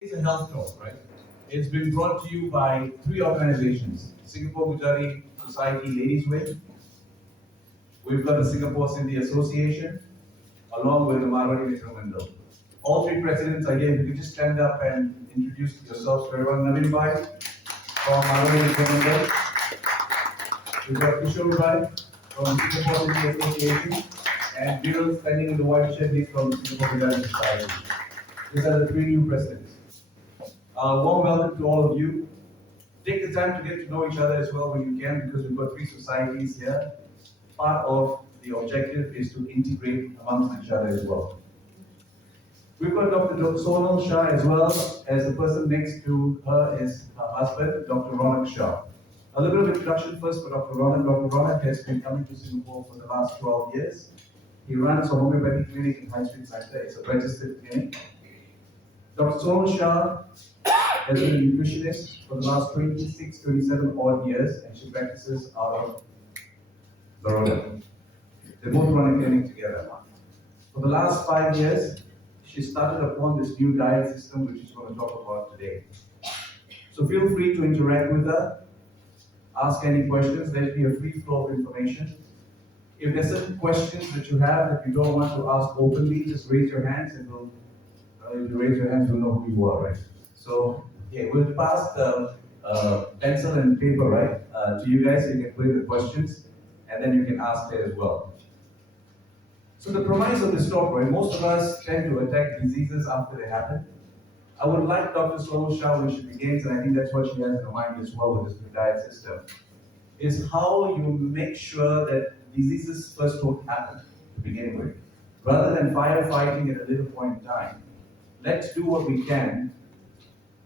It's a health talk, right? It's been brought to you by three organizations: Singapore Gujarati Society Ladies Wing, we've got the Singapore Sindhi Association, along with the Marwari Mitra Mandal. All three presidents are here. If you could just stand up and introduce yourselves to everyone. Navin Bhai from Marwari Mitra Mandal. We've got Kishore Bhai from Singapore Sindhi Association, and Viral standing in the white shirt. He's from Singapore Gujarati Society. These are the three new presidents. Warm welcome to all of you. Take the time to get to know each other as well when you can, because we've got three societies here. Part of the objective is to integrate amongst each other as well. We've got Dr. Sonal Shah as well as the person next to her is her husband, Dr. Ronak Shah. A little bit of introduction first for Dr. Ronak. Dr. Ronak has been coming to Singapore for the last 12 years. He runs a homeopathic clinic in High Street Center. It's a registered clinic. Dr. Sonal Shah has been a nutritionist for the last 26, 27 odd years, and she practices out of Baroda. They both run a clinic together. For the last 5 years, she started upon this new diet system, which she's going to talk about today. So feel free to interact with her, ask any questions. There'll be a free flow of information. If there's certain questions that you have that you don't want to ask openly, just raise your hands and if you raise your hands, we'll know who you are, right? So, yeah, we'll pass the pencil and paper, right, to you guys so you can put in the questions and then you can ask there as well. So the premise of this talk, right, most of us tend to attack diseases after they happen. I would like Dr. Sonal Shah, when she begins, and I think that's what she has in her mind as well with this new diet system, is how you make sure that diseases first don't happen to begin with. Rather than firefighting at a later point in time, let's do what we can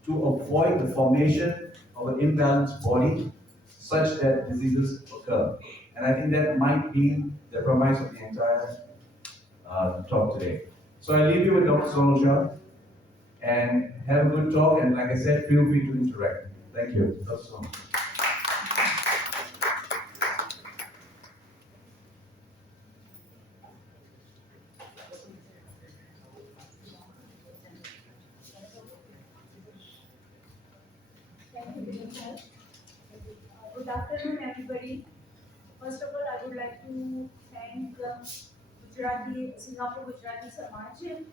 to avoid the formation of an imbalanced body such that diseases occur. And I think that might be the premise of the entire talk today. So I leave you with Dr. Sonal Shah and have a good talk. And like I said, feel free to interact. Thank you. Dr. Sonal. Thank you, Vinod. Good afternoon, everybody. First of all, I would like to thank Singapore Gujarati Samaj, then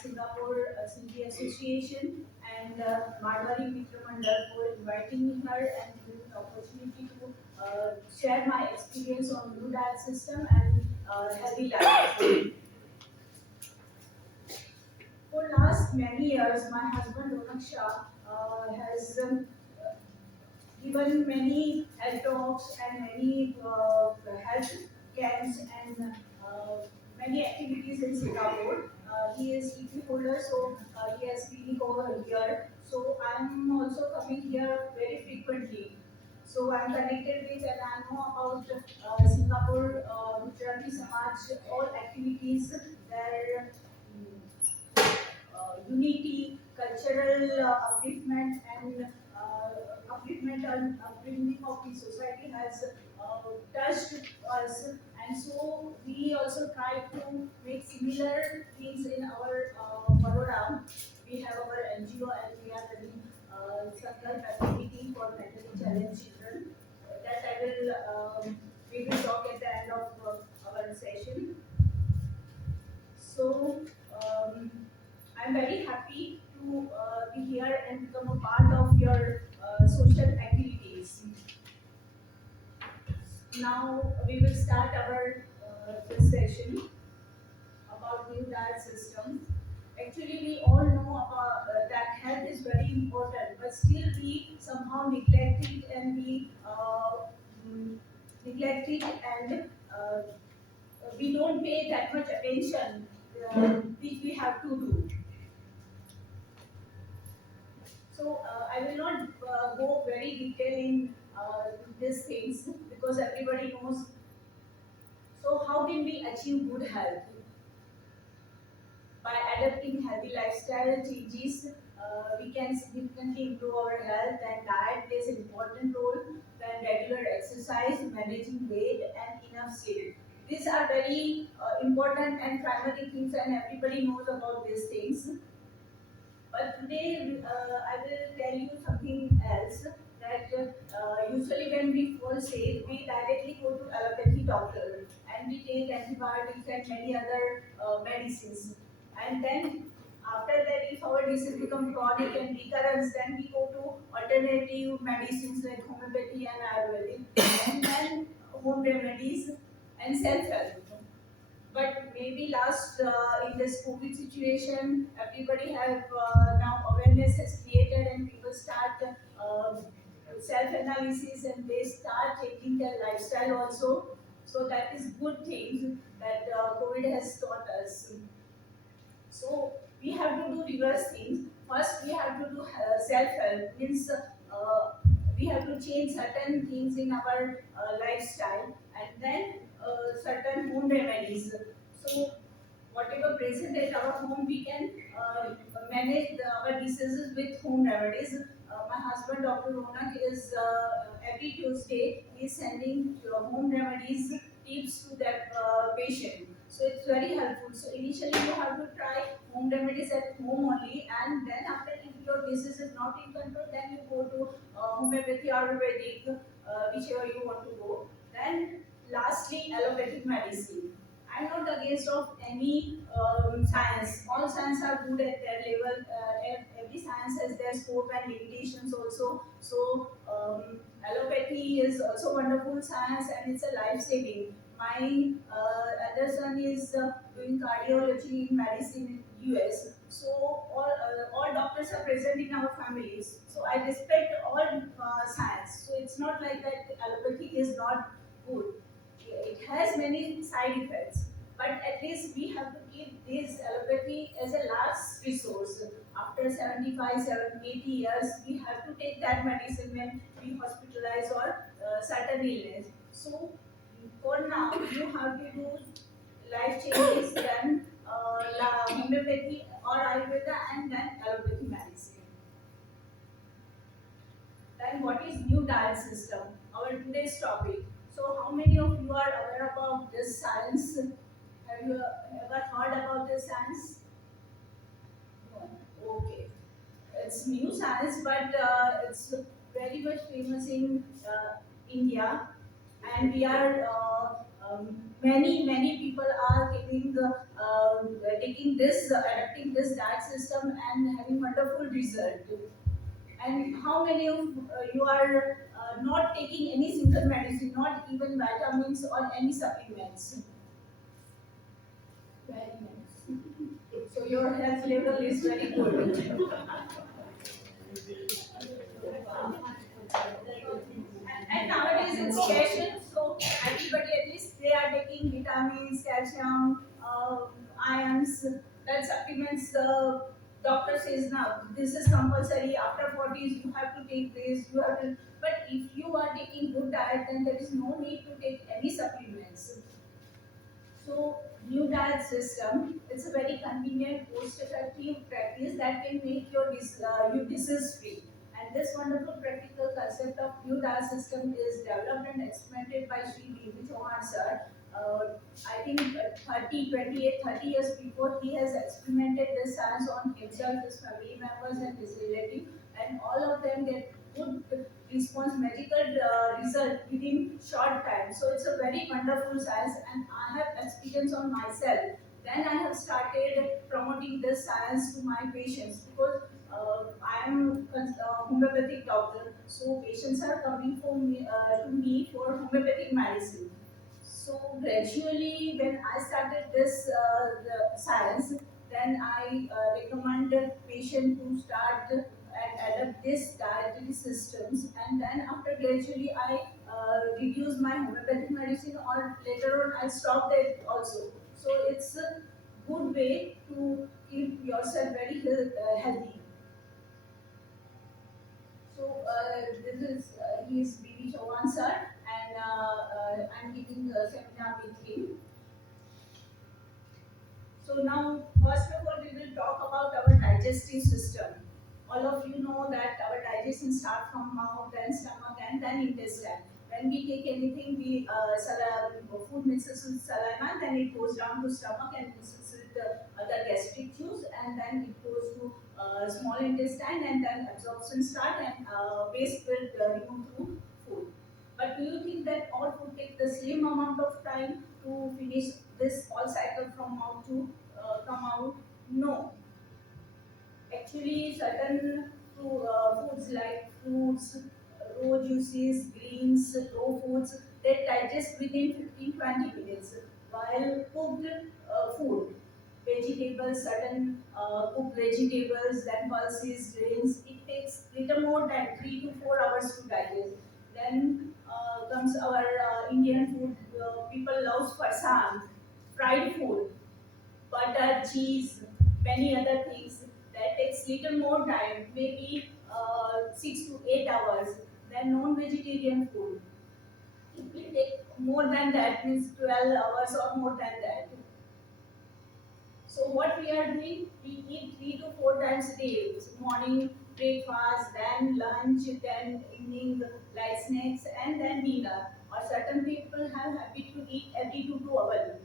Singapore Sindhi Association, and Marwari Mitra Mandal for inviting me here and giving me the opportunity to share my experience on blue diet system and healthy life. For last many years, my husband Ronak Shah has given many health talks and many health camps and many activities in Singapore. He is EP holder, so he has clinic over here. So I'm also coming here very frequently. So I'm connected with and I know about Singapore Gujarati Samaj, all activities, their unity, cultural upliftment, and upbringing of the society has touched us, and so we also try to make similar things in our Baroda. We have our NGO and we are running Sonal activity for mentally challenged children. That I will we will talk at the end of our session. So. I'm very happy to be here and become a part of your social activities. Now we will start our this session about new diet system. Actually, we all know about that health is very important, but still we somehow neglect it and neglect it and we don't pay that much attention which we have to do. So I will not go very detail in these things because everybody knows. So how can we achieve good health? By adopting healthy lifestyle changes, we can significantly improve our health, and diet plays an important role. Then regular exercise, managing weight, and enough sleep. These are very important and primary things, and everybody knows about these things. But today I will tell you something else that usually when we fall sick, we directly go to allopathy doctor and we take antibiotics and many other medicines. And then after that, if our disease become chronic and recurrence, then we go to alternative medicines like homeopathy and Ayurvedic, and then home remedies and self-help. But maybe last in this COVID situation, everybody have now awareness has created and people start self-analysis and they start changing their lifestyle also. So that is good thing that COVID has taught us. So we have to do reverse things. First, we have to do self-help. Means we have to change certain things in our lifestyle, and then certain home remedies. So whatever present at our home, we can manage our diseases with home remedies. My husband, Dr. Ronak, is every Tuesday he is sending home remedies tips to that patient. So it's very helpful. So initially you have to try home remedies at home only, and then after if your disease is not in control, then you go to homeopathy, Ayurvedic, whichever you want to go. Then lastly, allopathic medicine. I'm not against of any science. All science are good at their level. Every science has their scope and limitations also. So allopathy is also wonderful science and it's a life saving. My other son is doing cardiology in medicine in US. So all doctors are present in our families. So I respect all science. So it's not like that allopathy is not good. It has many side effects, but at least we have to keep this allopathy as a last resource. After 75, 70, 80 years, we have to take that medicine when we hospitalize or certain illness. So for now, you have to do life changes, then homeopathy or Ayurveda, and then allopathy medicine. Then what is new diet system? Our today's topic. So how many of you are aware about this science? Have you ever heard about this science? No. Okay. It's new science, but it's very much famous in India, and we are many people are taking this adapting this diet system and having wonderful result. And how many of you are not taking any single medicine, not even vitamins or any supplements? Very nice. So your health level is very good. And nowadays it's fashion, so everybody at least they are taking vitamins, calcium, ions, that supplements. The doctor says now this is compulsory. After 40s, you have to take this. You have to. But if you are taking good diet, then there is no need to take any supplements. So new diet system, it's a very convenient, cost-effective practice that can make you disease free. And this wonderful practical concept of new diet system is developed and experimented by Sri B.V. Chauhan sir. I think 30, 28, 30 years before, he has experimented this science on himself, his family members, and his relatives, and all of them get good response, medical result within short time. So it's a very wonderful science, and I have experience on myself. Then I have started promoting this science to my patients because I am a homeopathic doctor. So patients are coming to me for homeopathic medicine. So gradually, when I started this the science, then I recommend the patient to start and adopt this dietary systems, and then after gradually I reduce my homeopathic medicine, or later on I stop that also. So it's a good way to keep yourself very healthy. So this is he is B.V. Chauhan sir, and I'm giving a seminar with him. So now, first of all, we will talk about our digestive system. All of you know that our digestion starts from mouth, then stomach, and then intestine. When we take anything, food mixes with saliva, then it goes down to stomach and mixes with the other gastric juice, and then it goes to small intestine, and then absorption start, and waste will remove through food. But do you think that all food take the same amount of time to finish this all cycle from mouth to come out? No. Actually, certain foods like fruits, raw juices, greens, raw foods, they digest within 15-20 minutes. While cooked food, vegetables, certain cooked vegetables, then pulses, grains, it takes little more time, 3 to 4 hours to digest. Then comes our Indian food. People love farsan, fried food, butter, cheese, many other things. That takes little more time, maybe 6 to 8 hours. Then non-vegetarian food. It will take more than that, means 12 hours or more than that. So what we are doing, we eat 3 to 4 times a day. So morning breakfast, then lunch, then evening light snacks, and then dinner. Or certain people have habit to eat every 2 hours.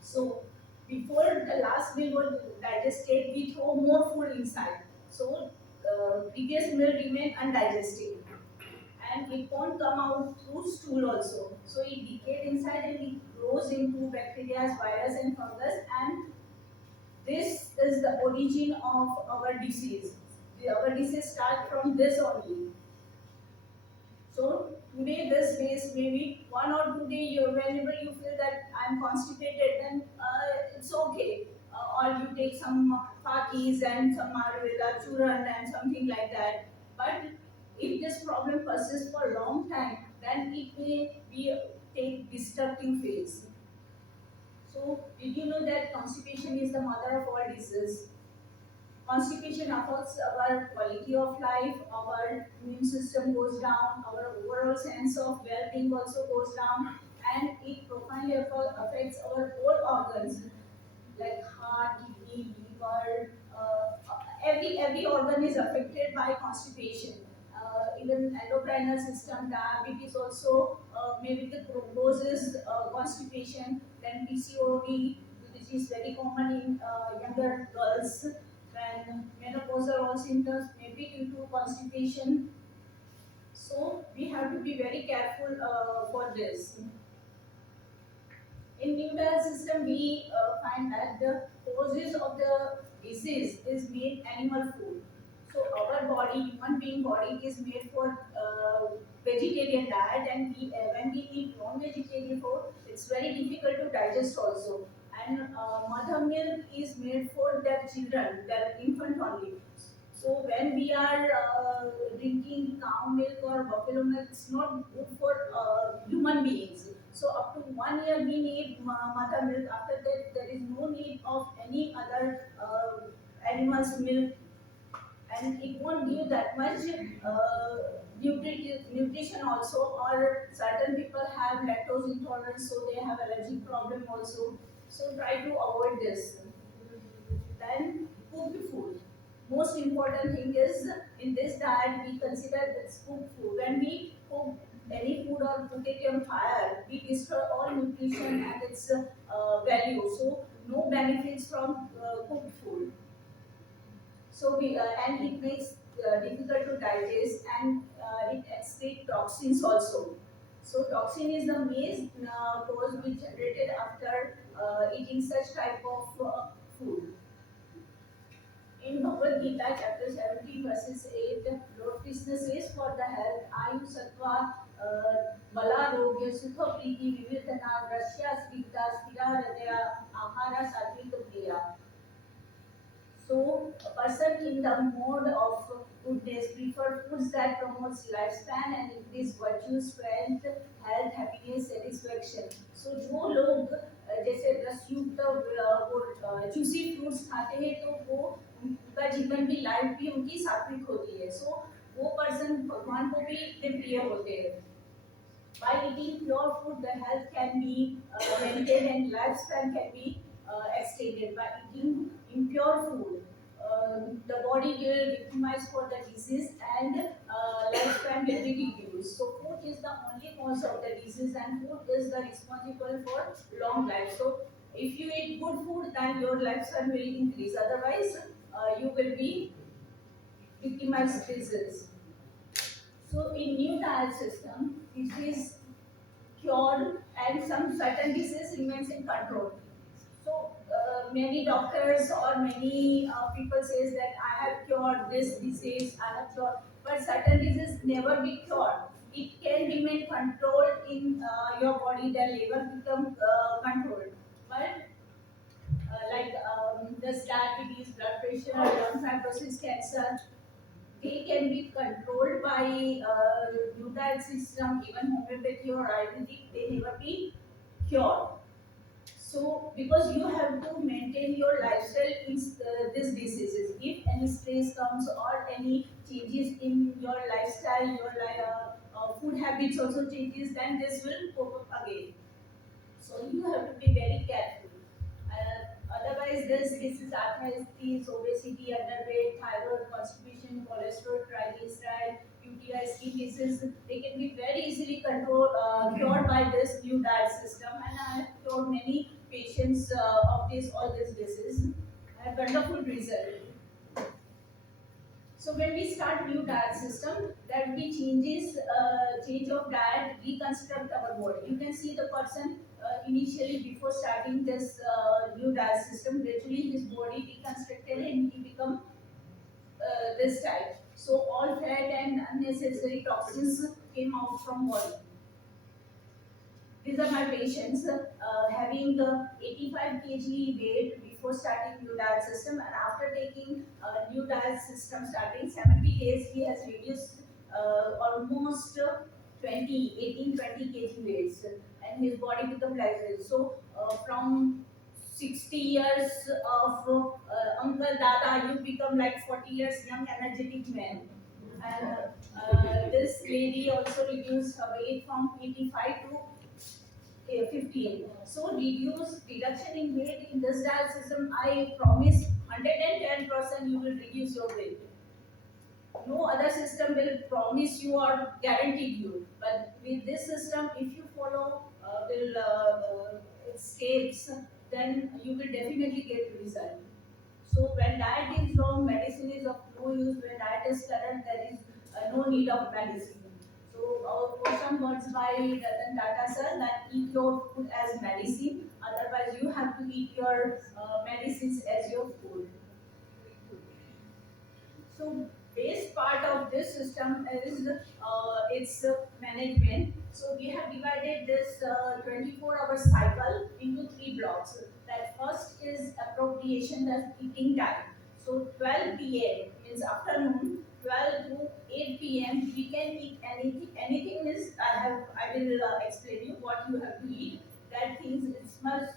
So before the last meal was digested, we throw more food inside. So previous meal remain undigested, and it won't come out through stool also. So it decays inside and it grows into bacteria, virus, and fungus, and this is the origin of our disease. Our disease start from this only. So today this days, maybe 1 or 2 day, whenever you feel that I'm constipated, then it's okay. Or you take some pakis and some Ayurveda churan and something like that. But if this problem persists for a long time, then it may be take destructive phase. So did you know that constipation is the mother of all diseases? Constipation affects our quality of life, our immune system goes down, our overall sense of well-being also goes down, and it profoundly affects our whole organs like heart, kidney, liver. Every organ is affected by constipation. Even endocrinal system, diabetes also, maybe the thrombosis, constipation, then PCOD, which is very common in younger girls. When menopausal all symptoms may be due to constipation. So we have to be very careful for this. In immune system, we find that the causes of the disease is made animal food. So our body, human being body, is made for vegetarian diet, and when we eat non-vegetarian food, it's very difficult to digest also. And mother milk is made for their children, their infant only. So when we are drinking cow milk or buffalo milk, it's not good for human beings. So up to 1 year we need mother milk. After that, there is no need of any other animal's milk, and it won't give that much nutrition also. Or certain people have lactose intolerance, so they have allergy problem also. So try to avoid this. Then cooked food. Most important thing is, in this diet we consider this cooked food. When we cook any food or put it on fire, we destroy all nutrition and its value. So no benefits from cooked food. So we and it makes difficult to digest, and it excretes toxins also. So toxin is the main cause which generated after eating such type of food. In Bhagavad Gita, chapter 17, verses 8, Lord Krishna says, for the health, Ayu Sattva, Bala Rogya, Sukha Priti, Vividhana, Rasya Srita, Stira Hridaya, Ahara Satvika Priya. So, a person in the mode of goodness prefer foods that promotes lifespan and increase virtue, strength, health, happiness, satisfaction. So, जो लोग जैसे रसयुक्त वो juicy fruits खाते हैं, तो वो उनका जीवन भी लाइफ भी उनकी सात्विक होती है. So, वो पर्सन भगवान को भी इतने प्रिय होते हैं. By eating pure food, the health can be maintained and lifespan can be extended. By eating impure food, the body will victimize for the disease, and lifespan will be reduced. So food is the only cause of the disease, and food is the responsible for long life. So if you eat good food, then your lifespan will increase. Otherwise, you will be victimized disease. So in new diet system, it is cured and some certain disease remains in control. So many doctors or many people says that I have cured this disease, I have cured, but certain disease never be cured. It can remain controlled in your body, then never become controlled. But this diabetes, blood pressure, lung fibrosis, cancer, they can be controlled by glutide system, even homeopathy or Ayurvedic, they never be cured. So, because you have to maintain your lifestyle in these diseases, if any stress comes or any changes in your lifestyle, your food habits also changes, then this will pop up again. So you have to be very careful. Otherwise, this is arthritis, obesity, underweight, thyroid, constipation, cholesterol, triglyceride, UTI, skin disease. They can be very easily cured by this new diet system. And I have cured many patients of this all this disease. I have wonderful result. So when we start new diet system, that we change of diet, reconstruct our body. You can see the person initially before starting this new diet system, gradually his body reconstructed and he become this type. So all fat and unnecessary toxins came out from body. These are my patients having 85 kg weight before starting new diet system, and after taking new diet system starting 70 days, he has reduced almost 20, 18, 20 kg weights, and his body become like this. So from 60 years of uncle dada, you become like 40 years young energetic man. And this lady also reduced her weight from 85 to 15. So reduction in weight in this diet system, I promise 110% you will reduce your weight. No other system will promise you or guarantee you. But with this system, if you follow will its steps, then you will definitely get result. So when diet is wrong, medicine is of no use. When diet is correct, there is no need of medicine. So for some words by Ratan Tata sir, that eat your food as medicine. Otherwise, you have to eat your medicines as your food. So base part of this system is its management. So we have divided this 24-hour cycle into three blocks. That first is appropriation, that's eating time. So 12 p.m. means afternoon, 12 to 8 p.m. we can eat anything. Anything is I will explain you what you have to eat. That things it's must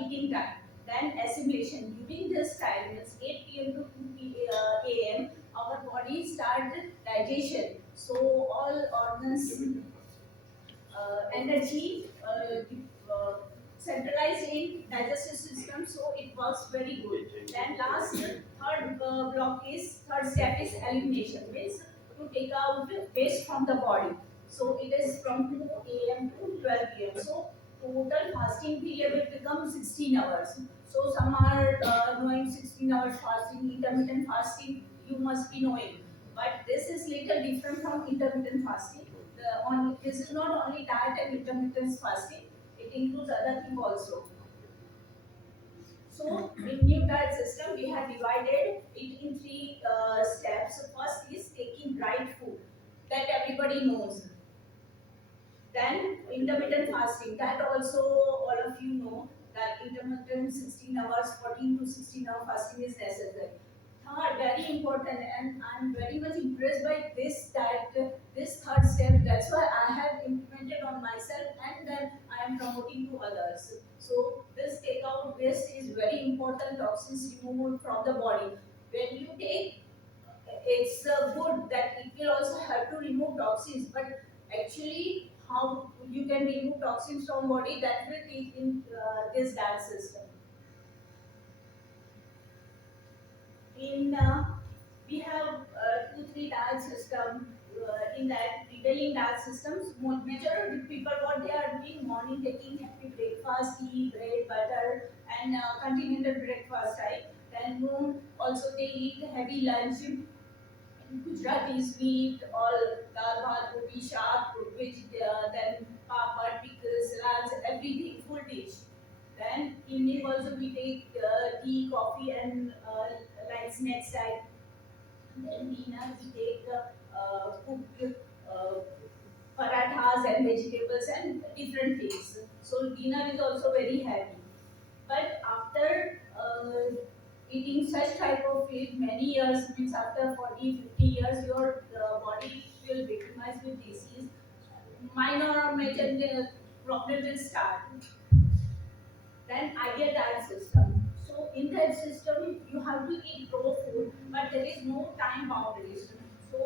eating time. Then assimilation during this time means 8 p.m. to 2 a.m. our body start digestion. So all organs energy centralized in digestive system, so it works very good. Then last third block is third step is elimination, means to take out waste from the body. So it is from 2 a.m. to 12 p.m. So total fasting period will become 16 hours. So some are knowing 16 hours fasting, intermittent fasting, you must be knowing. But this is little different from intermittent fasting. This is not only diet and intermittent fasting, it includes other things also. So in new diet system, we have divided it in three steps. So first is taking right food that everybody knows. Then intermittent fasting, that also all of you know that intermittent 16 hours, 14 to 16-hour fasting is necessary. Third, very important, and I'm very much impressed by this diet, this third step. That's why I have implemented on myself and then I am promoting to others. So this take out waste is very important, toxins removed from the body. When you take it's good that it will also help to remove toxins, but actually how you can remove toxins from body, that will teach in this diet system. In we have two three diet system. In that prevailing diet systems, majority of the people what they are doing morning taking heavy breakfast, tea, bread, butter, and continental breakfast type. Then noon Also, they eat heavy lunch. In Gujaratis, we eat all dal, bhat, roti, shaak, then papad, pickles, salads, everything, full dish. Then evening also we take tea, coffee, and light snacks type. Then dinner we take cooked uh, parathas and vegetables and different things. So dinner is also very heavy. But after eating such type of food many years, means after 40, 50 years, your body will victimize with disease. Minor or major problem will start. Then ideal diet system. So in that system, you have to eat raw food, but there is no time boundaries. So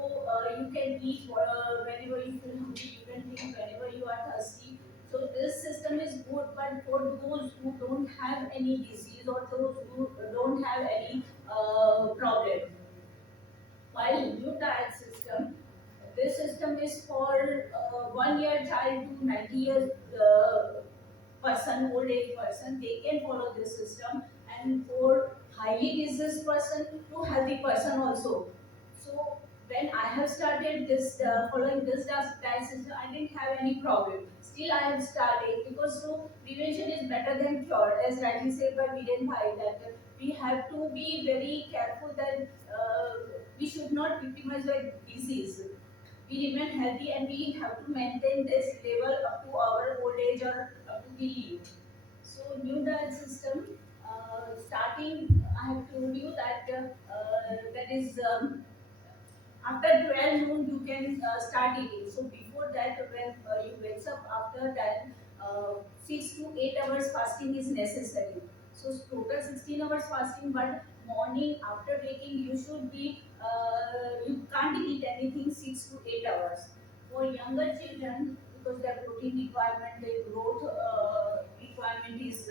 you can eat whenever you feel hungry, you can drink whenever you are thirsty. So this system is good, but for those who don't have any disease or those who don't have any problem. While new diet system, this system is for 1 year child to 90 years person, old age person, they can follow this system, and for highly diseased person to healthy person also. So when I have started this following this diet system, I didn't have any problem. Still, I have started because so prevention is better than cure, as rightly said by Viren Bhai that we have to be very careful that we should not victimize by disease. We remain healthy and we have to maintain this level up to our old age or up to we live. So new diet system, starting I have told you that that is after 12 noon you can start eating. So before that when you wakes up, after that 6 to 8 hours fasting is necessary. So total 16 hours fasting, but morning after waking you should be you can't eat anything 6 to 8 hours. For younger children, because their protein requirement, their growth requirement is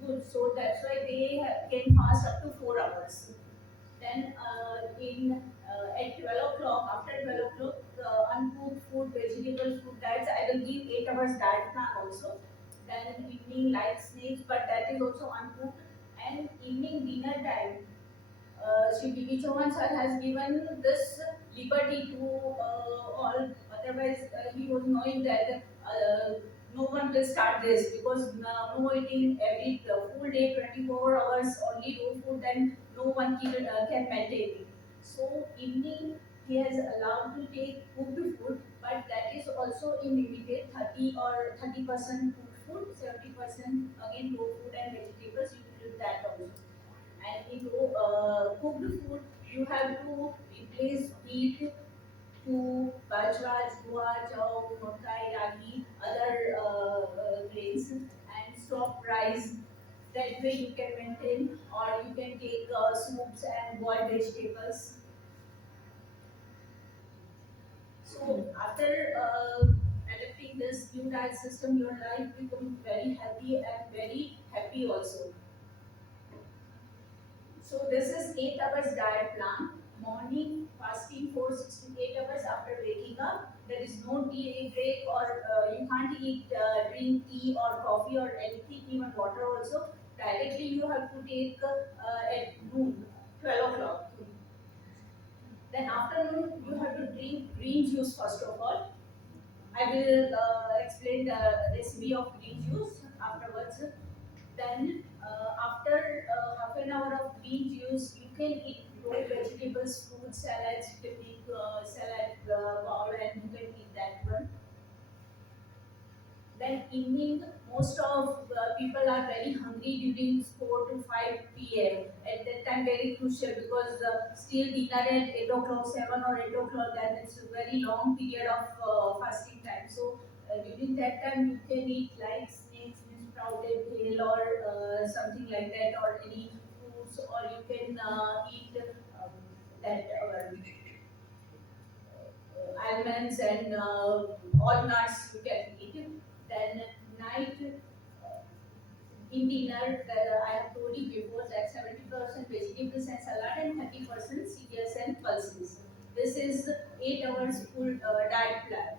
good, so that's why they can fast up to 4 hours. Then in at 12 o'clock, after 12 o'clock, uncooked food, vegetable food diets, I will give 8 hours diet plan also. Then evening light snacks, but that is also uncooked. And evening dinner time, Shri B.B. Chauhan sir has given this liberty to all. Otherwise, he was knowing that no one will start this because no eating every full day, 24 hours, only raw food, then no one can maintain it. So, evening he has allowed to take cooked food, but that is also in limited 30 or 30% cooked food, 70% again raw food and vegetables. You will do that also. And in cooked food, you have to replace wheat to bajra, jowar, jaw, makai, ragi, other grains, and stop rice. That way you can maintain, or you can take soups and boiled vegetables. So after adopting this new diet system, your life becomes very healthy and very happy also. So this is 8 hours diet plan. Morning fasting for 6 to 8 hours after waking up. There is no tea break or you can't eat drink tea or coffee or anything, even water also. Directly you have to take at noon, 12 o'clock. Then afternoon you have to drink green juice first of all. I will explain the recipe of green juice afterwards. Then after half an hour of green juice, you can eat raw vegetables, fruit salads. You can make salad bowl and you can eat that one. Then evening, most of people are very hungry during 4 to 5 p.m. At that time, very crucial because still dinner at 8 o'clock, 7 or 8 o'clock, then it's a very long period of fasting time. So during that time, you can eat like snakes, sprouted kale or something like that, or any fruits, or you can eat that almonds and all nuts you can eat. Then night in dinner, I have told you before that 70% vegetables and salad and 30% cereals and pulses. This is 8 hours full diet plan.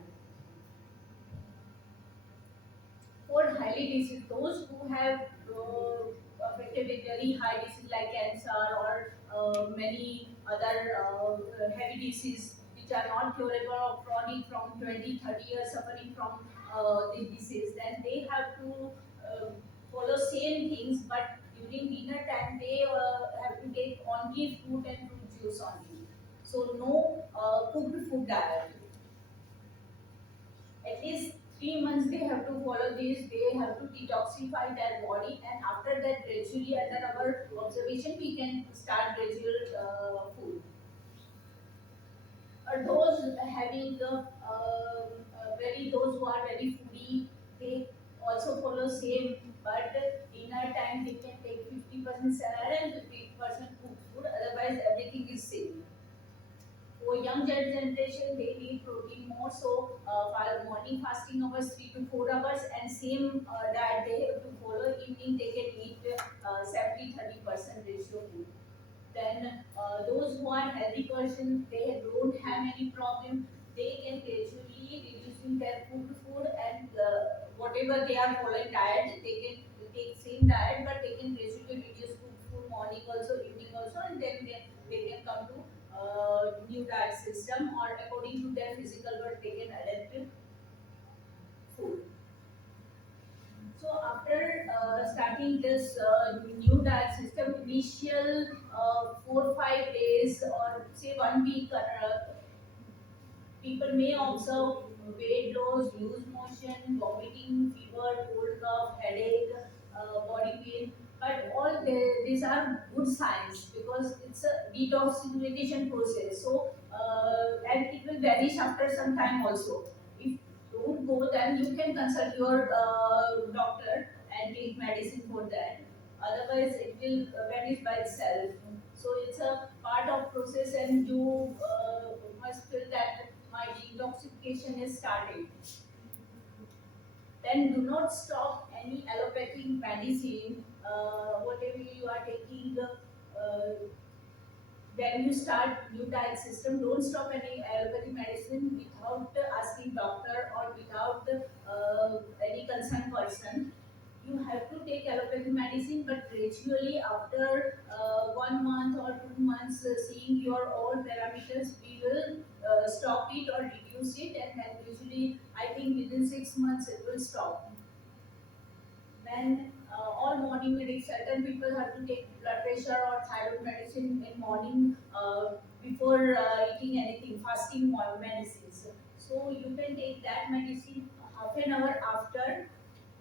For highly disease, those who have affected with very high disease like cancer or many other heavy diseases which are not curable or chronic from 20, 30 years suffering from the disease, then they have to follow same things, but during dinner time they have to take only fruit and fruit juice only. So no cooked food diet. At least 3 months they have to follow this. They have to detoxify their body, and after that, gradually under our observation, we can start gradual food. Those having very those who are very foodie, they also follow same. But dinner time they can take 50% salad and 50% cooked food. Otherwise, everything is same. For young generation, they need protein more. So, while morning fasting hours 3 to 4 hours, and same diet they have to follow. Evening they can eat 70-30% ratio food. Then those who are healthy person, they don't have any problem. They can gradually reducing their food and whatever they are following diet, they can take same diet, but they can gradually reduce food morning also, evening also, and then they can come to new diet system, or according to their physical work they can adapt to food. So after starting this new diet system, initial 4 5 days or say 1 week, people may observe weight loss, loose motion, vomiting, fever, cold cough, headache, body pain. But all these are good signs because it's a detoxification process. So, and it will vanish after some time also. If don't go, then you can consult your doctor and take medicine for that. Otherwise, it will vanish by itself. So it's a part of process, and you must feel that my detoxification is starting. Then do not stop any allopathic medicine, whatever you are taking. When you start new diet system, don't stop any allopathy medicine without asking doctor or without any concerned person. You have to take allopathy medicine, but gradually after 1 month or 2 months, seeing your all parameters, we will stop it or reduce it, and then usually I think within 6 months it will stop. Then all morning medics, certain people have to take blood pressure or thyroid medicine in morning before eating anything, fasting medicines. So you can take that medicine half an hour after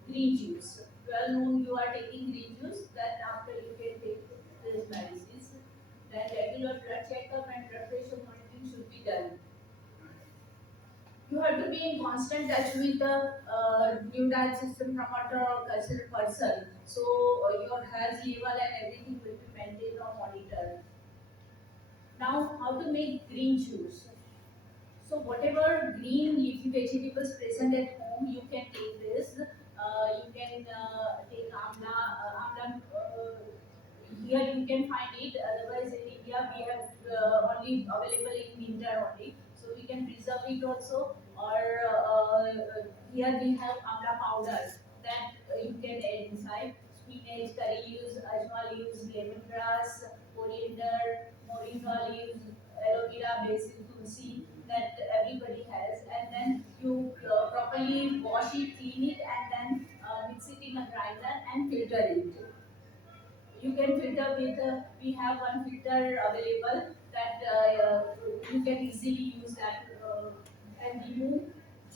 green juice. 12 noon you are taking green juice, then after you can take these medicines. Then regular blood checkup and blood pressure monitoring should be done. You have to be in constant touch with the new diet system promoter or cultural person. So your health level and everything will be maintained or monitored. Now, how to make green juice? So whatever green leafy vegetables present at home, you can take this. You can take amla. Here you can find it. Otherwise, in India we have only available in winter only. So we can preserve it also. Or here we have amla powder that you can add inside. Spinach, curry leaves, ajwa leaves, lemongrass, coriander, moringa leaves, aloe vera, basil, tulsi that everybody has, and then you properly wash it, clean it, and then mix it in a grinder and filter it. You can filter with we have one filter available that you can easily use that and remove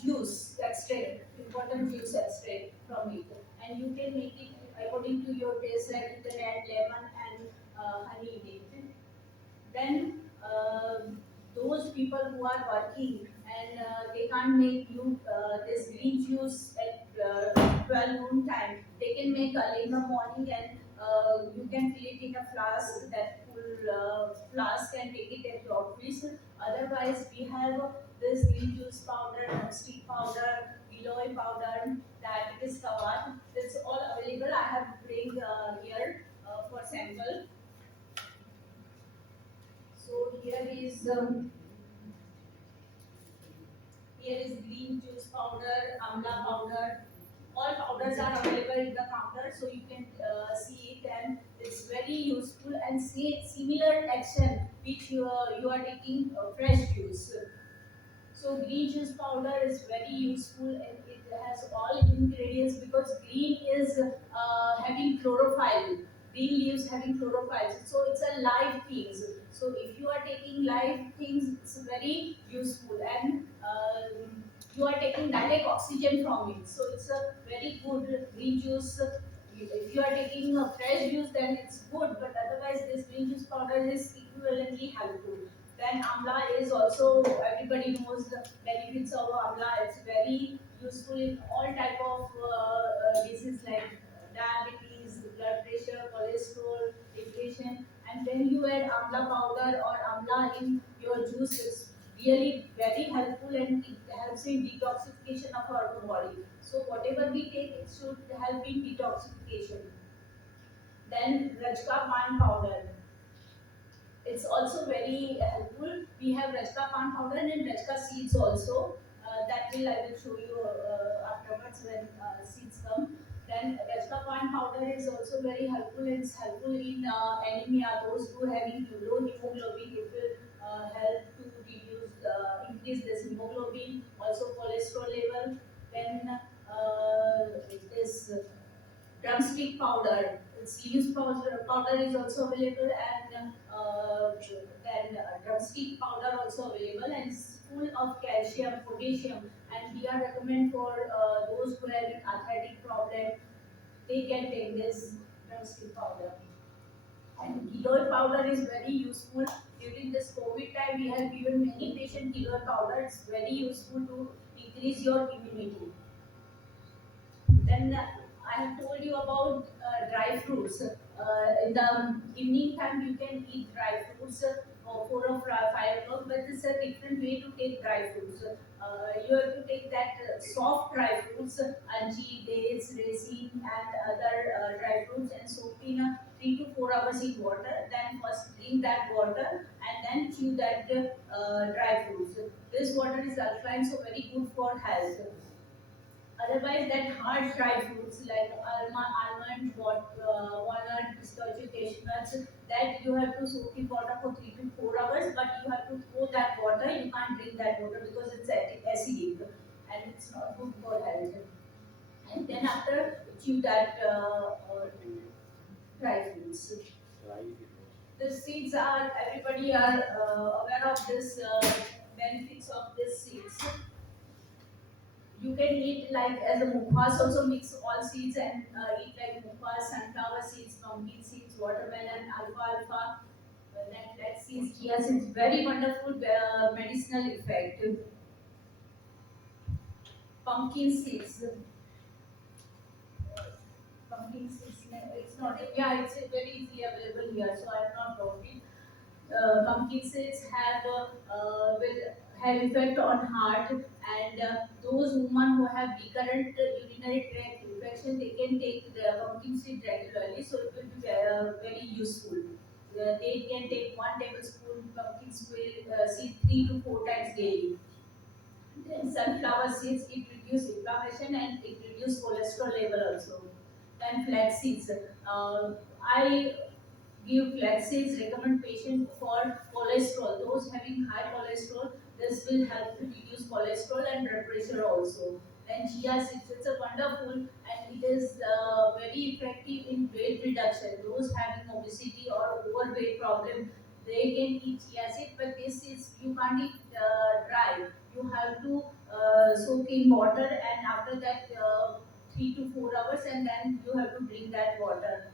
juice extract, important juice extract from it, and you can make it according to your taste, like you can add lemon and honey in it. Then those people who are working and they can't make you this green juice at 12 noon time, they can make early in the morning, and you can fill it in a flask, that full flask, and take it at your office. Otherwise, we have this green juice powder, stick powder, Giloy powder, diabetes kawat. That's all available. I have bring here for sample. So here is green juice powder, amla powder. All powders are available in the counter, so you can see it. And it's very useful and similar action which you are taking fresh juice. So green juice powder is very useful and it has all ingredients because green is having chlorophyll. Green leaves having chlorophyll. So it's a live things. So if you are taking live things, it's very useful and you are taking direct oxygen from it. So it's a very good green juice. If you are taking a fresh juice, then it's good. But otherwise, this green juice powder is equivalently helpful. Then amla is also, everybody knows the benefits of amla. It's very useful in all type of diseases like diabetes, blood pressure, cholesterol, depression. And when you add amla powder or amla in your juice, it's really very helpful and it helps in detoxification of our body. So whatever we take, it should help in detoxification. Then Rajka pan powder, it's also very helpful. We have Rajka palm powder and Rajka seeds also. That will I will show you afterwards when seeds come. Then Rajka palm powder is also very helpful. It's helpful in anemia. Those who having low hemoglobin, it will help to increase this hemoglobin. Also cholesterol level. Then this drumstick powder. Its leaves powder is also available, and then drumstick powder also available, and it's full of calcium, potassium, and we are recommend for those who have an arthritic problem. They can take this drumstick powder. And keto powder is very useful during this COVID time. We have given many patients keto powder. It's very useful to increase your immunity. Then I have told you about dry fruits. In the evening time, you can eat dry fruits or 4 or 5 o'clock, but it's a different way to take dry fruits. You have to take that soft dry fruits, anji, dates, raisin, and other dry fruits, and soak in 3 to 4 hours in water. Then first drink that water, and then chew that dry fruits. This water is alkaline, so very good for health. Otherwise, that hard dry fruits like almond, walnut, pistachio, cashew nuts, that you have to soak in water for 3 to 4 hours, but you have to throw that water. You can't drink that water because it's acidic and it's not good for health. And then after chew that dry fruits. The seeds are, everybody are aware of this benefits of this seeds. You can eat like as a mukhas, also mix all seeds and eat like mukhas, sunflower seeds, pumpkin seeds, watermelon, alfalfa, then flax seeds, chia seeds. Very wonderful medicinal effect. Pumpkin seeds. Pumpkin seeds. It's not. Yeah, it's very easily available here, so I'm not talking. Pumpkin seeds will have effect on heart, and those women who have recurrent urinary tract infection, they can take the pumpkin seed regularly, so it will be very useful. They can take 1 tablespoon pumpkin seed 3 to 4 times daily. Then sunflower seeds, it reduce inflammation and it reduce cholesterol level also. Then flax seeds. I give flax seeds, recommend patient for cholesterol. Those having high cholesterol, this will help to reduce cholesterol and blood pressure also. Then chia seeds, it's a wonderful and it is very effective in weight reduction. Those having obesity or overweight problem, they can eat chia seed, but this is you can't eat dry. You have to soak in water, and after that 3 to 4 hours, and then you have to drink that water.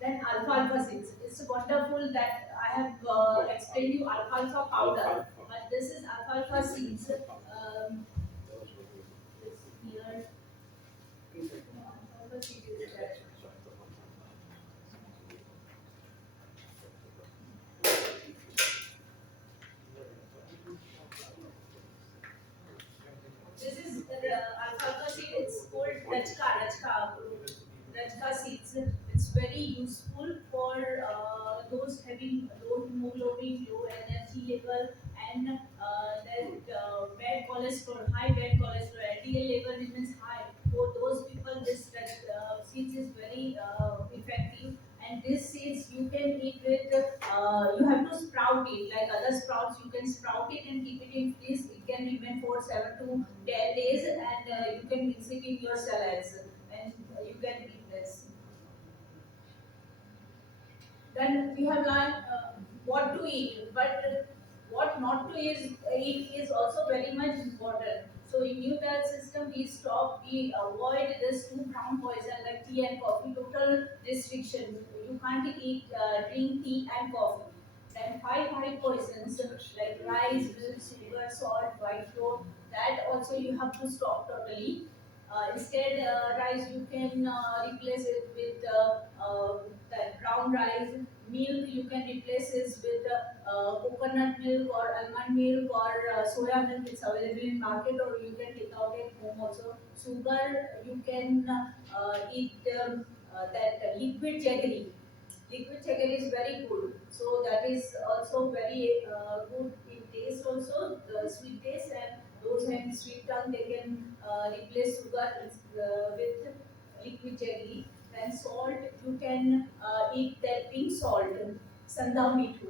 Then alfalfa seeds. It's wonderful that I have explained you alfalfa powder, but this is alfalfa seeds. It's here. Alfalfa seed is there. This is alfalfa seed. It's called Rajka seeds. It's very useful for those having low hemoglobin, low energy level, and that bad cholesterol, high bad cholesterol, LDL level remains high. For those people, this seeds is very have to sprout it like other sprouts. You can sprout it and keep it in freeze. It can remain for 7 to 10 days, and you can mix it in your salads, and you can eat this. Then we have learned what to eat, but what not to eat is also very much important. So in new diet system, we avoid this two brown poison like tea and coffee. Total restriction. You can't drink tea and coffee. Then five high poisons like rice, milk, sugar, salt, white flour. That also you have to stop totally. Instead, rice you can replace it with that brown rice. Milk you can replace it with coconut milk or almond milk or soya milk. It's available in market, or you can take out at home also. Sugar you can eat that liquid jaggery. Liquid jaggery is very good. So that is also very good in taste also, the sweet taste, and those having sweet tongue they can replace sugar with liquid jaggery. Then salt, you can eat that pink salt, sanda mithu.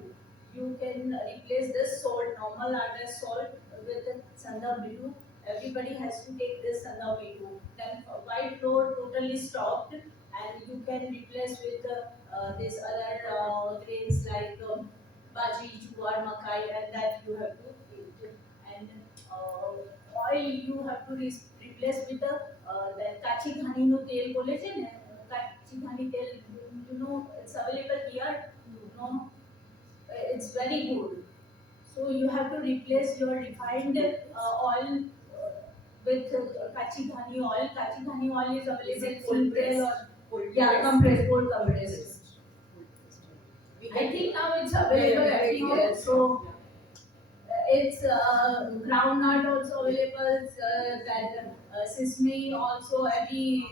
You can replace this salt, normal address salt, with sanda mithu. Everybody has to take this sanda mithu. Then white flour totally stopped, and you can replace with this other grains like bajri, jowar, makai, and that you have to eat. And oil you have to replace with the kachi ghani no tel bole છે ને kachi ghani tel, you know it's available here, you know it's very good. So you have to replace your refined oil with kachi ghani oil. Kachi ghani oil is available in Cold tel pressed? or Cold yeah, pressed? compressed, cold compressed. We I can- think now it's available Yeah, everywhere. So yeah. it's groundnut also available, that sesame also every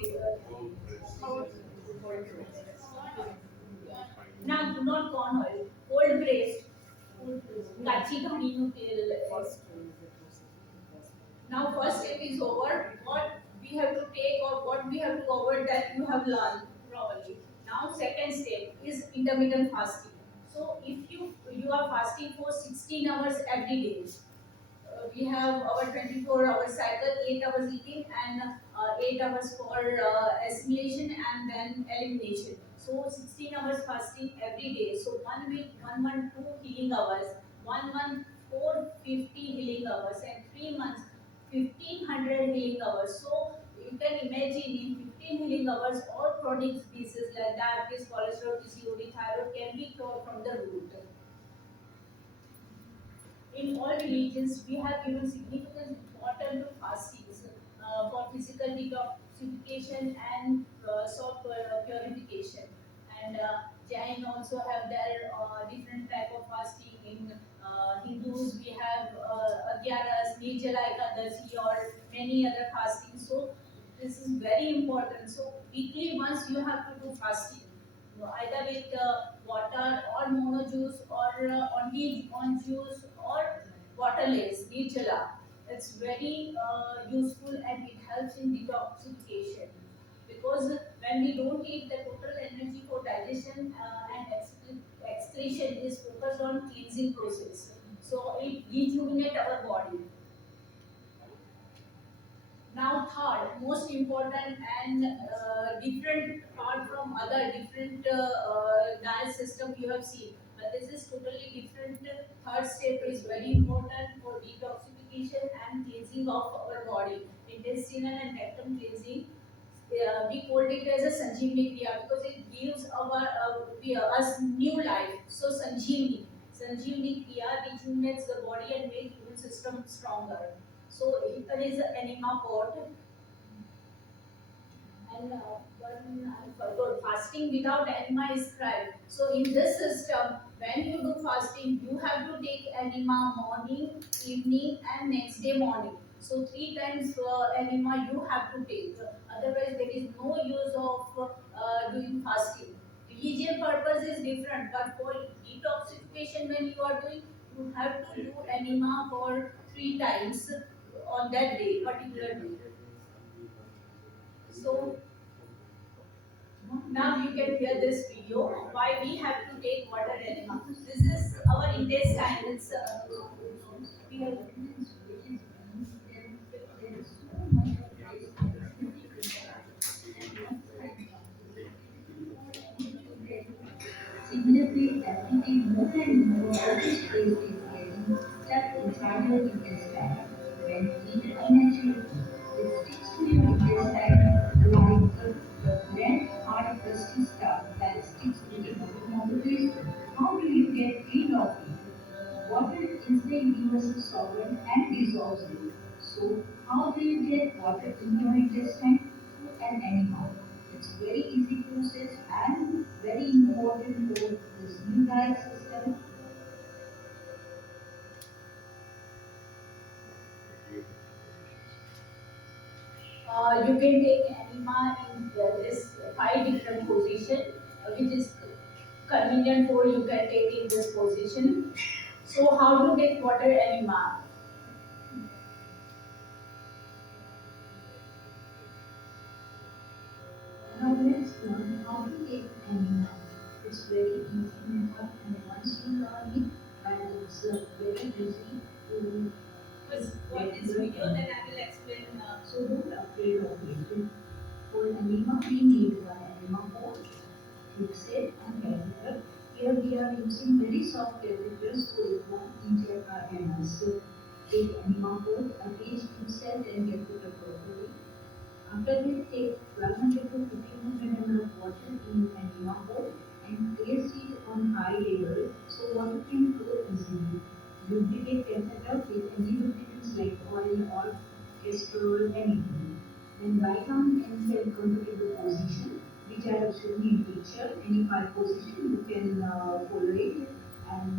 not corn oil, cold pressed, kachi ghani no tel. Now first step is over. What we have to take or what we have to cover, that you have learned probably. Now second step is intermittent fasting. So if you are fasting for 16 hours every day, we have our 24-hour cycle, 8 hours eating and 8 hours for assimilation and then elimination. So 16 hours fasting every day. So 1 week, 1 month, 2 healing hours, 1 month, 450 healing hours, and 3 months, 1500 healing hours. So you can imagine in 15 healing hours, all chronic diseases like diabetes, cholesterol, PCOD, thyroid can be cured from the root. In all religions, we have given significant importance to fastings for physical detoxification and soul purification. And Jain also have their different type of fasting. In Hindus, we have Agyaras, Nirjala Ekadasi, or many other fastings. So this is very important. So weekly once you have to do fasting, either with water or mono juice or only on juice or waterless, Nirjala. It's very useful and it helps in detoxification, because when we don't eat, the total energy for digestion and excretion is focused on cleansing process. So it rejuvenates our body. Now, third, most important and different apart from other different diet system you have seen, but this is totally different. Third step is very important for detoxification and cleansing of our body, intestinal and rectum cleansing. We called it as a Sanjeevani Kriya because it gives us new life. So Sanjeevani Kriya rejuvenates the body and makes immune system stronger. So there is an enema pot, and one I forgot, fasting without enema is scribed. So in this system, when you do fasting, you have to take enema morning, evening, and next day morning. So three times enema you have to take. Otherwise, there is no use of doing fasting. Religion purpose is different, but for detoxification, when you are doing, you have to do enema for three times on that day, particular day. So now you can hear this video why we have to take water enema. This is our intestine. It's we have Similarly, everything more and more of this space is getting stuck inside your intestine. When eaten unnaturally, it sticks to your intestine like the red, hard, crusty stuff that sticks to the bottom of the vessel. How do you get rid of it? Water is the universal solvent and dissolves it. So, how do you get water in your intestine? Through an animal. It's very easy process and very important for this new diet system. you can take enema in this five different position, which is convenient for you can take in this position. So how to take water enema? Now let's learn how to take animal. It's very easy method and once you learn it, and it's very easy to For get this the video, then animal. I will explain. So don't afraid of it. For anima, we need one anima pole, fixate and catheter. Here we are using very soft catheters so it won't injure our anus. So take anima pole, attach fixate and catheter properly. After that, take 1200 to 1500 ml of water in anima bowl and place it on high level so water can flow easily. Lubricate catheter with any lubricants like oil or castor oil, anything. Then lie down and take comfortable position, which I have shown in picture. Any five position you can follow it and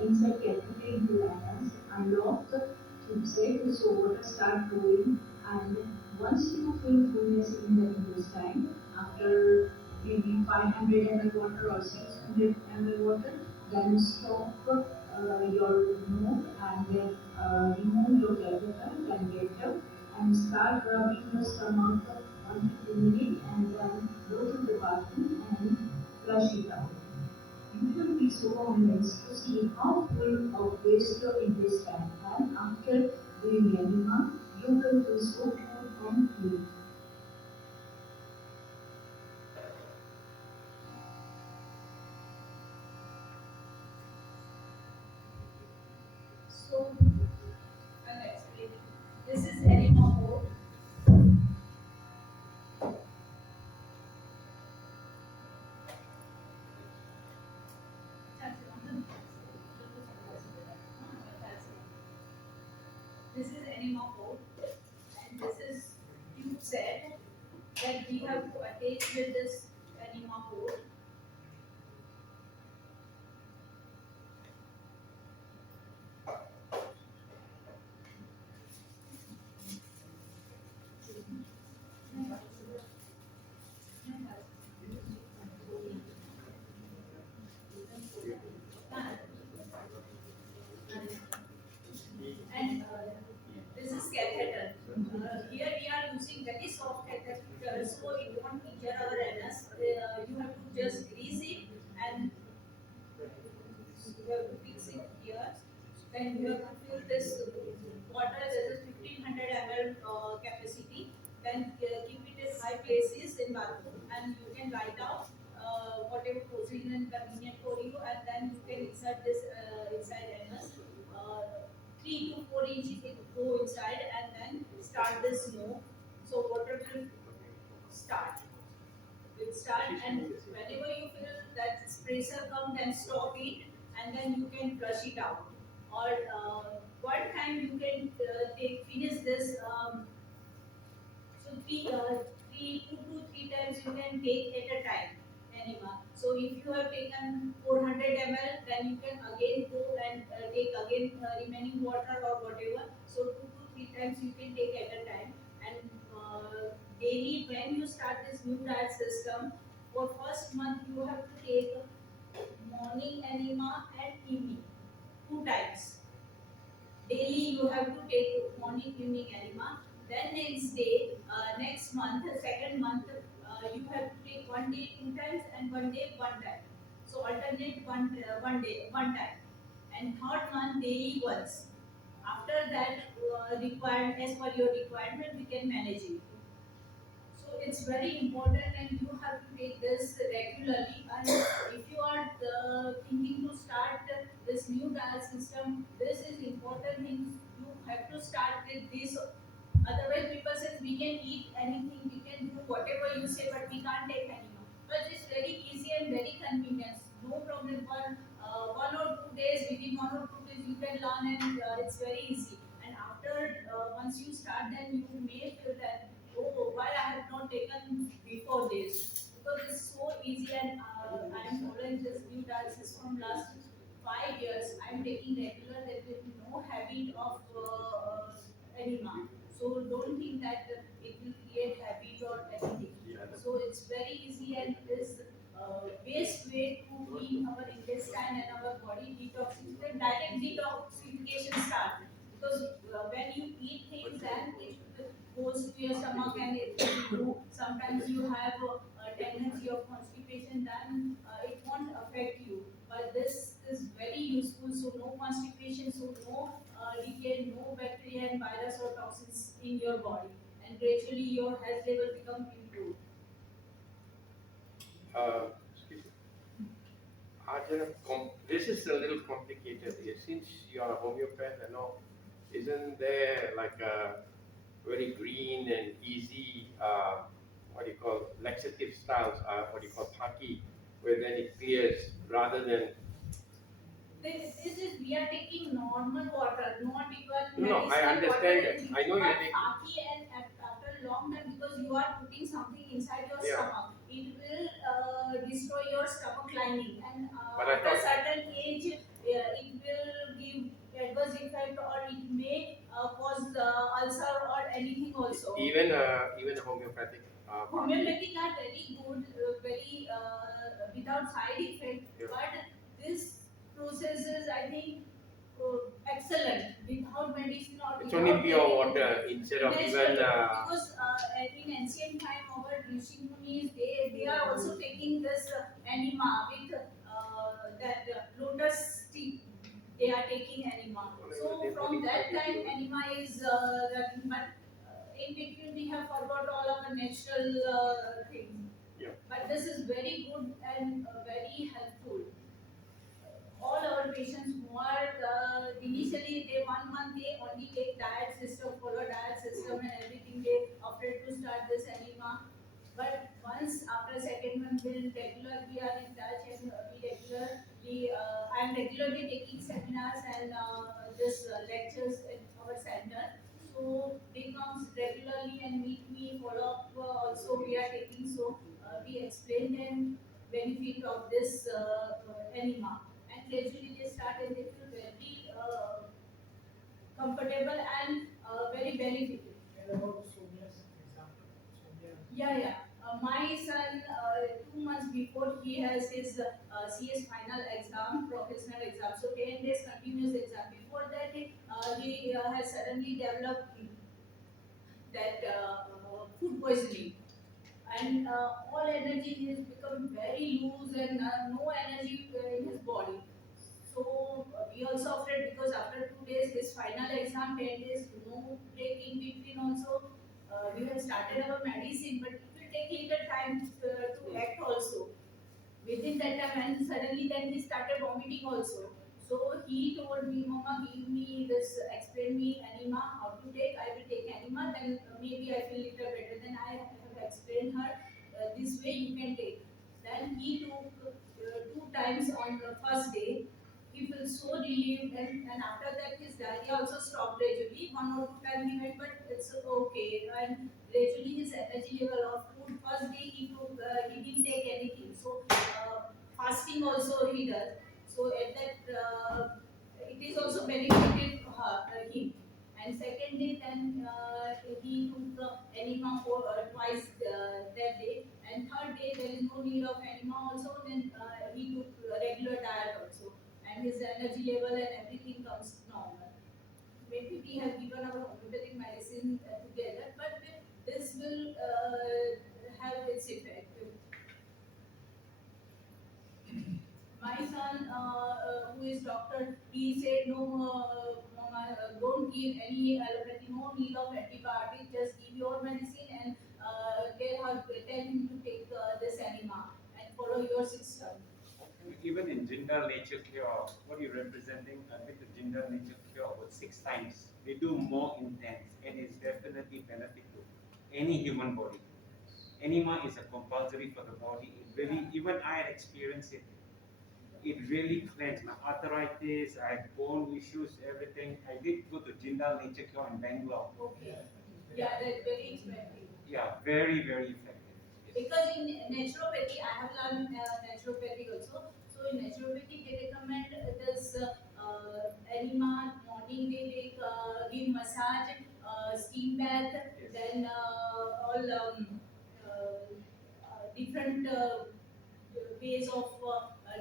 insert catheter into anus, unlock the tube set so water start flowing and once you feel fullness in the intestine, after maybe 500 ml water or 600 ml water, then stop your move and remove your catheter, then get up and start rubbing your stomach 1 to 2 minutes and then go to the bathroom and flush it out. You will be so amazed to see how full of waste your intestine and after doing enema, you will feel so good and clean. So I'll explain. This is enema mode. This is enema mode, and this is tube set that we have to attach with this enema mode. And this is catheter. Here we are using very soft catheter, so it won't injure our anus. You have to just grease it and you have to fix it here. Then you have to fill this water. This is 1500 ml capacity. Then keep it in high places in bathroom, and you can lie down whatever position is convenient for you, and then you can insert this inside anus. 3 to 4 inches it go inside, and then start this snow. So water will start, and whenever you feel that pressure come, then stop it, and then you can flush it out. Or one time you can take finish this. So two to three times you can take at a time enema. So if you have taken 400 ml, then you can again go and take again remaining water or whatever. So 2 to 3 times you can take at a time. And daily when you start this new diet system, for first month you have to take morning enema and evening 2 times. Daily you have to take morning, evening enema. Then next day, next month, second month, you have to take 1 day 2 times and 1 day 1 time. So alternate one day 1 time. and third month daily once. After that, required as per your requirement, we can manage it. So it's very important, and you have to take this regularly. And if you are thinking to start this new diet system, this is important things. You have to start with this. Otherwise, people says we can eat anything, we can do whatever you say, but we can't take anymore. But it's very easy and very convenient. No problem. For 1 or 2 days, within 1 or 2 days, you can learn, and it's very easy. And after once you start, then you may feel that, oh, why I have not taken before this? Because it's so easy, and I am following this new diet system from last 5 years. I am taking regular. There is no habit of anima. So don't think that it will create habit or anything. So it's very easy, and is best way to clean our intestine and our body detoxification. Direct detoxification start, because when you eat things, then it goes to your stomach, and it will do. Sometimes you have a tendency of constipation, then it won't affect you. But this is very useful. So no constipation, so no decay, no bacteria and virus or toxins in your body, and gradually your health level become improved. Excuse me. This is a little complicated here. Since you are a homeopath and all, isn't there like a very green and easy, what do you call, laxative styles, what do you call, paki, where then it clears rather than. This is, we are taking normal water, not even No, I medicinal water. understand that. I know you're But taking. Paki, and after a long time, because you are putting something inside your Yeah. stomach, it will destroy your stomach lining, and But I after a thought. certain age, it will give adverse effect, or it may cause ulcer or anything also. Even homeopathic. Paki. Homeopathic are very good, very without side effect. Yeah. But this process is, I think, excellent without medicine or It's without only pure taking water anything. instead of Natural, even. because in ancient time, our Rishi Munis, they are also taking this enema with that lotus tea. They are taking enema. So from that time, enema is running. But in between, we have forgot all of the natural things. Yeah. But this is very good and very helpful. All our patients who are initially, they 1 month they only take diet system, follow diet system and everything, they afraid to start this enema. But once after second month, we'll regular, we are in touch, and we regularly, I'm regularly taking seminars and this lectures at our center. So they comes regularly and meet me, follow up. Also we are taking, so we explain them benefit of this enema, and gradually they start, and they feel very comfortable and very benefited. About Sonia's example. Sonia. Yeah, yeah. My son, 2 months before, he has his CS final exam, professional exam. So 10 days continuous exam. Before that, he has suddenly developed that food poisoning, and all energy is become very loose, and no energy in his body. So we also afraid, because after 2 days his final exam, 10 days no break in between. Also we have started our medicine, but it will take little time to act also. Within that time, and suddenly then he started vomiting also. So he told me, Mama, give me this, explain me enema, how to take. I will take enema, then maybe I feel little better. Then I have explained her, this way you can take. Then he took 2 times on the first day. He feels so relieved, and after that his diarrhea also stopped gradually. 1 or 2 times he went, but it's okay. And gradually his energy level of food, first day he took, he didn't take anything. So fasting also he does. So at that, it is also benefited him. And second day, then he took enema for twice that day. And third day, there is no need of enema also. Then he took regular diet also, and his energy level and everything comes normal. Maybe we have given our homeopathic medicine together, but this will have its effect. My son, who is doctor, he said, no, mama, don't give any allopathy, no need of antibiotic, just give your medicine and tell him to take this enema and follow your system. Even in Jindal Nature Cure, what you're representing, I think the Jindal Nature Cure was 6 times. They do more intense and it's definitely benefit to any human body. Enema is a compulsory for the body. It really, even I had experienced it. It really cleansed my arthritis, I had bone issues, everything. I did go to Jindal Nature Cure in Bangalore. Okay. Yeah, that's very expensive. Yeah, very, very effective. Because in naturopathy, I have learned naturopathy also. So in naturopathy, they recommend this enema morning. They take give massage, steam bath, Yes. then all different ways of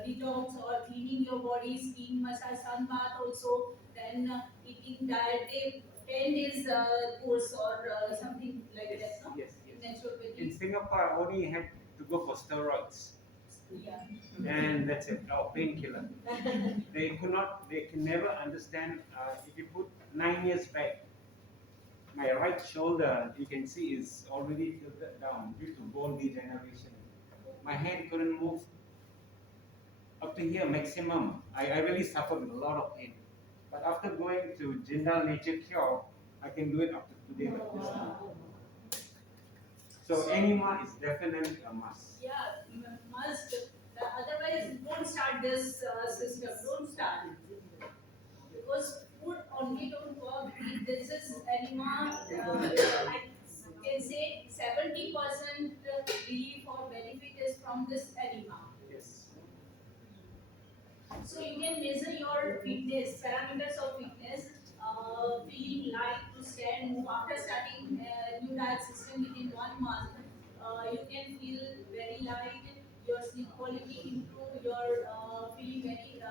detox or cleaning your body, steam massage, sun bath also. Then eating diet. They 10 days course or something like that. No? Yes, In yes. naturopathy. In Singapore, I only had to go for steroids. Yeah. And that's it, our painkiller. They can never understand. If you put 9 years back, my right shoulder, you can see, is already tilted down due to bone degeneration. My hand couldn't move up to here maximum. I really suffered with a lot of pain. But after going to Jindal Nature Cure, I can do it up to today like this. So enema is definitely a must. Yeah, must. Otherwise, don't start this system. Don't start. Because food only don't work. If this is enema, I can say 70% relief or benefit is from this enema. Yes. So you can measure your fitness, parameters of fitness, feeling light to stand, move after starting new diet system within 1 month. You can feel very light, your sleep quality improve, your feeling very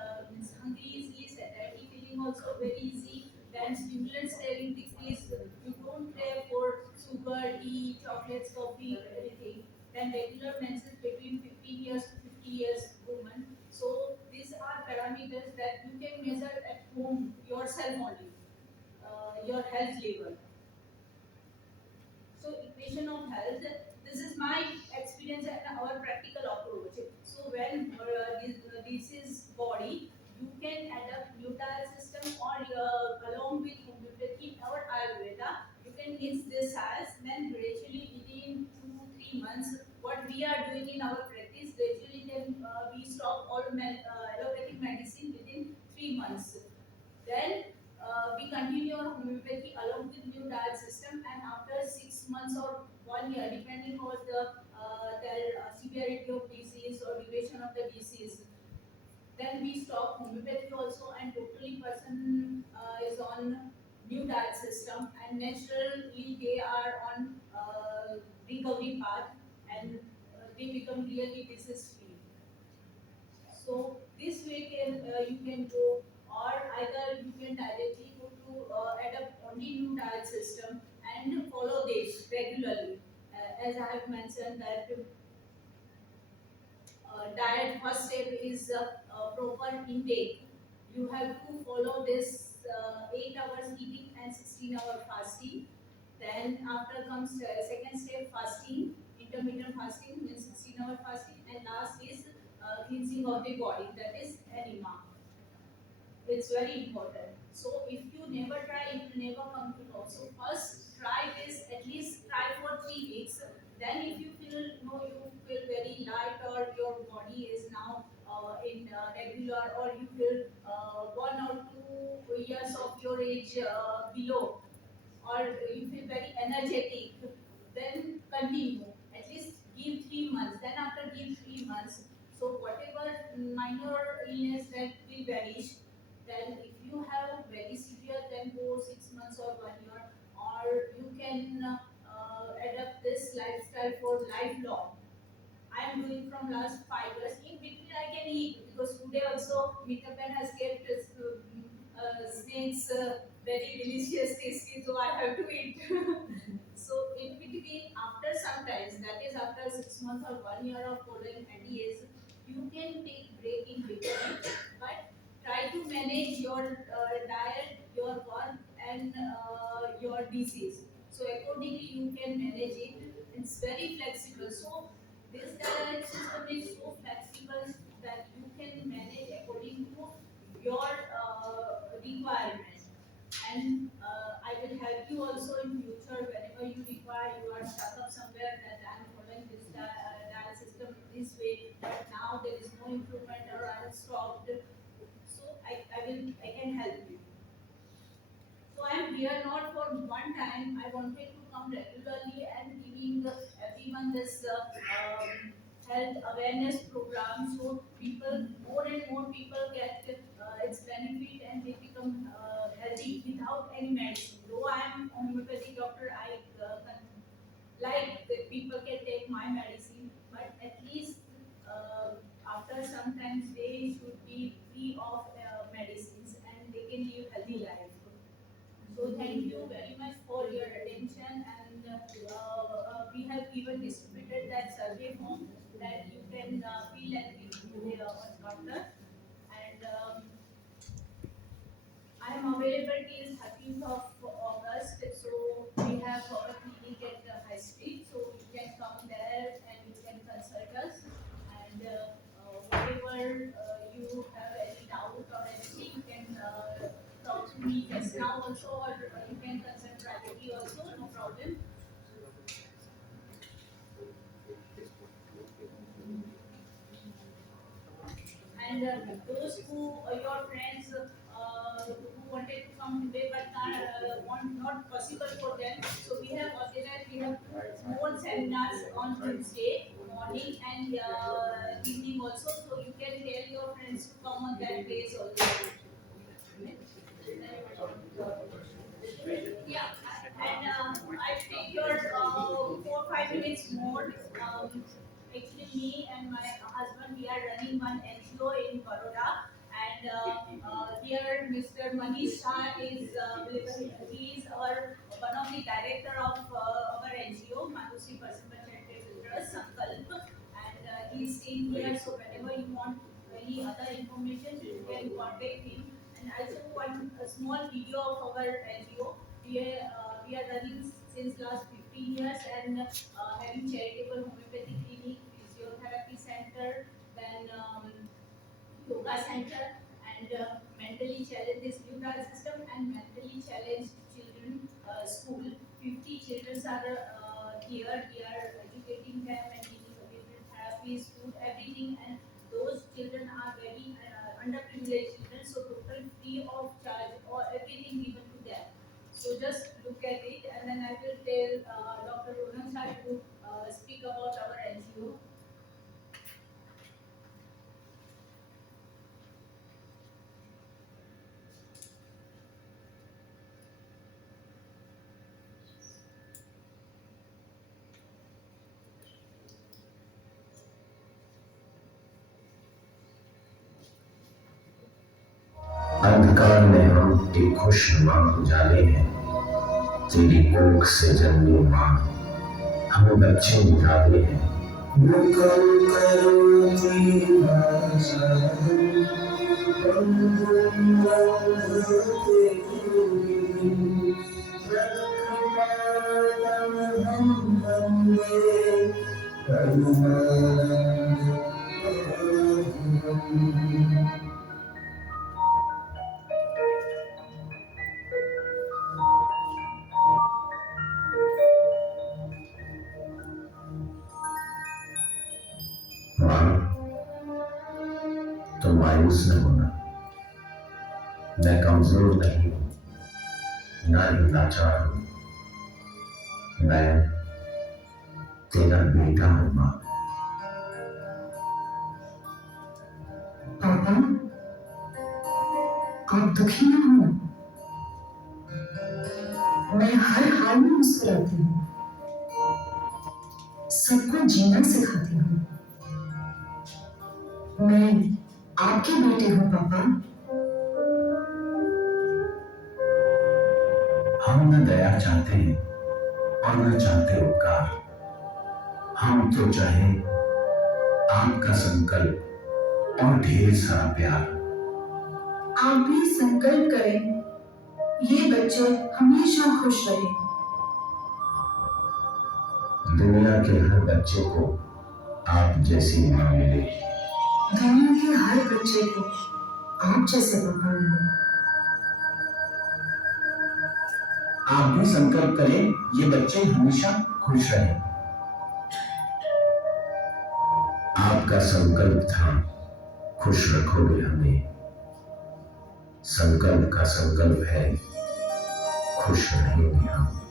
hungry easily, satiety feeling also very easy. Then stimulant craving decrease. You don't crave for sugar, tea, chocolates, coffee, anything. Then regular menses between 15 years to 50 years woman. So these are parameters that you can measure at home yourself only, your health level. So equation of health, this is my experience and our practical approach. So when this is body, you can adapt new diet system or along with homeopathy or Ayurveda, you can mix this as then gradually within 2 3 months. What we are doing in our practice, gradually then we stop all allopathic medicine within 3 months. Then we continue our homeopathy along with new diet system, and after 6 months or 1 year, depending on the severity of disease or duration of the disease, then we stop homeopathy also, and totally person is on new diet system, and naturally they are on recovery path, and they become really disease free. So this way can you can go, or either you can directly go to adapt only new diet system and follow this regularly. As I have mentioned that diet first step is proper intake. You have to follow this 8 hours eating and 16-hour fasting. Then after comes second step fasting, intermittent fasting means 16-hour fasting, and last is cleansing of the body, that is enema. It's very important. So if you never try, it will never come to know. So first try this, at least try for 3 weeks. Then if you feel no, you feel very light or your body is now in regular, or you feel 1 or 2 years of your age below, or you feel very energetic, then continue. At least give 3 months. Then after give 3 months, so whatever minor illness that will vanish. Then if you have very severe, then go 6 months or 1 year, or you can adapt this lifestyle for lifelong. I am doing from last 5 years. In between, I can eat because today also Mitapen has kept snakes very delicious, tasty, so I have to eat. So in between, after sometimes, that is after 6 months or 1 year of following NDS, you can take break in between, but try to manage your diet, your work, and your disease. So accordingly, you can manage it. It's very flexible. So this diet system is so flexible that you can manage according to your requirement. And I will help you also in future whenever you require. You are stuck up somewhere that I am following this diet system this way, but now there is no improvement or I have stopped. So I can help you. So I am here not for one time. I wanted to come regularly and giving everyone this health awareness program, so people, more and more people get its benefit and they become healthy without any medicine. Though I am a homeopathic doctor, I like that people can take my medicine, but at least after sometimes they should be free of medicines and they can live healthy life. So thank you very much for your attention, and we have even distributed that survey form that you can fill and give to the doctor. And I am available till 13th of August. So we have our clinic at High Street, so you can come there and you can consult us. And whatever you have any doubt or anything, you can talk to me just now also, or you can consult privately also, no problem. And those who your friends who wanted to come today but want not possible for them, so we have organized, we have two small seminars on Tuesday morning and evening also, so you can tell your friends to come on that days also. Yeah, and I take your 4 5 minutes more. Actually, me and my husband, we are running one NGO in Baroda, and here Mr. Manish Shah is he is our one of the director of our NGO, Manusi Personal Charitable Trust, Sankalp, and he is staying here. So whenever you want any other information, you can contact him. And also one a small video of our NGO. We are running since last 15 years and having charitable homeopathy clinic, physiotherapy center, then yoga center, and mentally challenged this neutral system and mentally challenged children school. 50 children are here. We are educating them and giving different therapies, food, everything, and those children are very underprivileged children, so total free of charge or everything given to them. So just look at it, and then I will tell Dr. Rohan Shah to speak about our NGO. अंधकार में हम एक खुशनुमा उजाले हैं, तेरी कोख से जन्मी माँ हमें बच्चे निकाले हैं। मुकल करो की भाषा तो मायूस न होना, मैं कमजोर नहीं हूँ, ना ही लाचार हूँ, मैं तेरा बेटा हूँ माँ। पापा, आप दुखी ना हो, मैं हर हाल में मुस्कुराती हूँ, सबको जीना सिखाती हूँ। मैं आपके बेटे हूँ पापा। हम न दया चाहते हैं और न चाहते उपकार, हम तो चाहे आपका संकल्प और ढेर सारा प्यार। आप भी संकल्प करें ये बच्चे हमेशा खुश रहें। दुनिया के हर बच्चे को आप जैसी माँ मिले। दुनिया के हर बच्चे को आप जैसे पापा मिले। आप भी संकल्प करें ये बच्चे हमेशा खुश रहें। आपका संकल्प था खुश रखोगे हमें। संकल्प का संकल्प है खुश रहेंगे हम।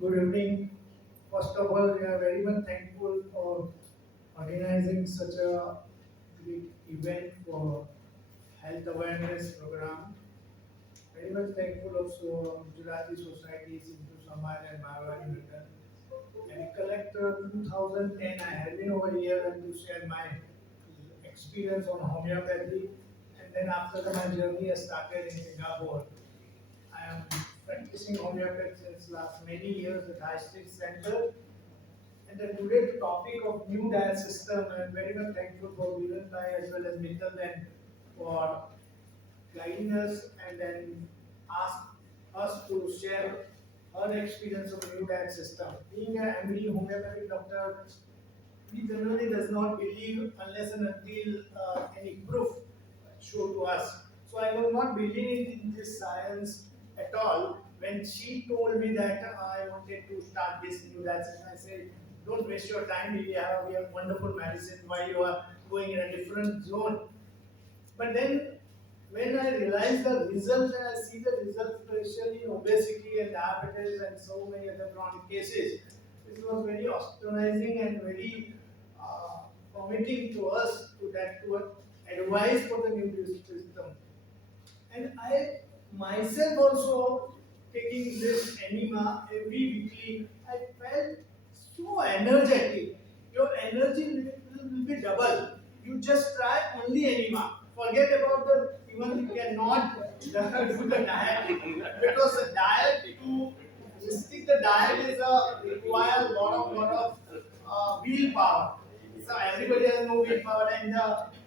Good evening. First of all, we are very much thankful for organizing such a great event for health awareness program. Very much thankful also Gujarati societies into Sonal and Marwari London. I recollect 2010, I had been over here and to share my experience on homeopathy. And then after that, my journey has started in Singapore. I am practicing homeopathy since last many years at High Street Center. And then today the topic of new diet system, I am very much thankful for Viren Bhai as well as Mittal and for guiding us and then ask us to share her experience of new diet system. Being an MD homeopathic doctor, he generally does not believe unless and until any proof shown to us. So I was not believing in this science at all. When she told me that I wanted to start this new diet system, I said, don't waste your time. We have wonderful medicine. Why you are going in a different zone? But then when I realize the results and I see the results, especially in obesity and diabetes and so many other chronic cases, it was very astonishing and very permitting to us to advise for the new system. And I myself also taking this enema every weekly, I felt so energetic. Your energy will be double. You just try only enema. Forget about the even you cannot do the diet because the diet to stick the diet is a require lot of willpower. So everybody has no willpower, and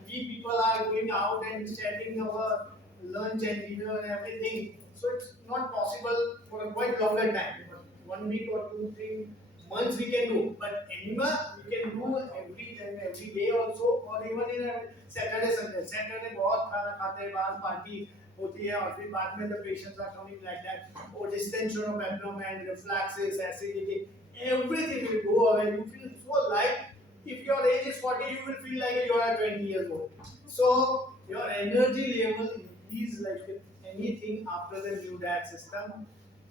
we people are going out and sharing our lunch and dinner and everything. So it's not possible for a quite longer time. 1 week or 2, 3 months we can do, but enema we can do every day also, or even in a Saturday Sunday. Saturday बहुत खाना खाते हैं, बाहर party होती है और फिर बाद में the patients are coming like that. Or distension of abdomen, refluxes, acidity, everything will go away. You feel so light. If your age is 40, you will feel like you are 20 years old. So your energy level increase like anything after the new diet system.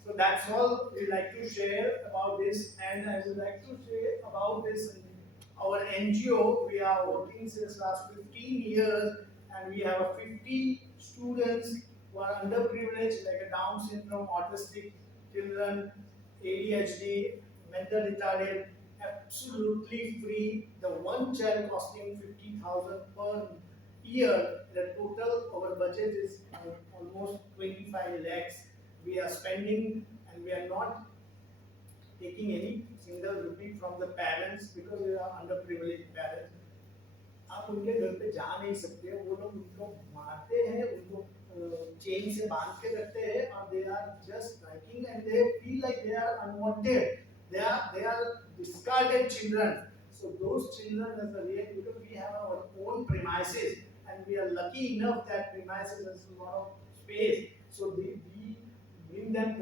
So that's all we like to share about this, and I would like to share about this. Our NGO, we are working since last 15 years, and we have 50 students who are underprivileged, like a Down syndrome, autistic children, ADHD, mental retarded, absolutely free. The one child costing 50,000 per year. The total our budget is almost 25 lakhs. We are spending, and we are not taking any single rupee from the parents because they are underprivileged parents. आप उनके घर पे जा नहीं सकते, वो लोग उनको मारते हैं, उनको चेन से बांध के रखते हैं, और they are just striking and they feel like they are unwanted, they are discarded children. So those children as a real, because we have our own premises and we are lucky enough that premises has a lot of space. So we bring them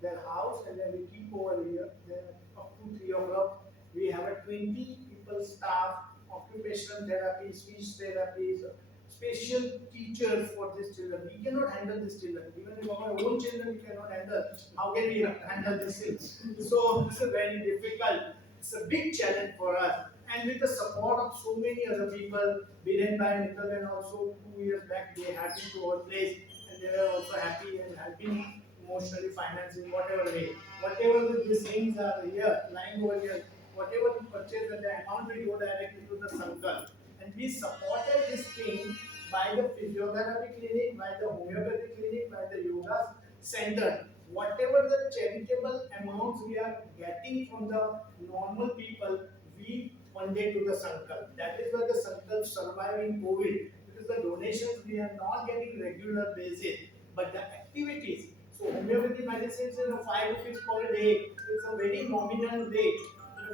their house and then we keep over here. Then up to 3 o'clock, we have a 20 people staff, occupational therapy, speech therapies, special teachers for these children. We cannot handle these children. Even if our own children we cannot handle, how can we handle these things? So it's a very difficult, it's a big challenge for us. And with the support of so many other people, Biren Bhai Mittal and also 2 years back they had been to our place and they were also happy and helping emotionally, financing, whatever way. Whatever these things are here, lying over here, whatever we purchase and the amount we go directly to the Sankalp. And we supported this thing by the physiotherapy clinic, by the homeopathy clinic, by the yoga center. Whatever the charitable amounts we are getting from the normal people, we funded to the Sankalp. That is why the Sankalp survive in COVID. Because the donations we are not getting regular basis, but the activities. So homeopathy medicines is a 5 rupees per day. It's a very nominal rate.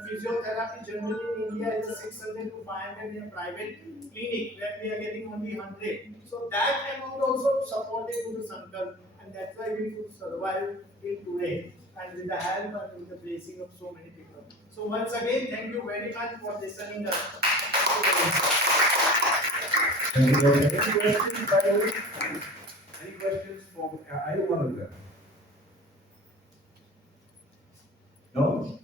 Physiotherapy generally in India is a 600 to 500 in a private clinic where we are getting only 100. So that amount also supported to the Sankalp and that's why we could survive till today and with the help and with the blessing of so many people. So once again, thank you very much for listening us. Thank you very much. Any questions, by the way? Any questions from either one of them? No?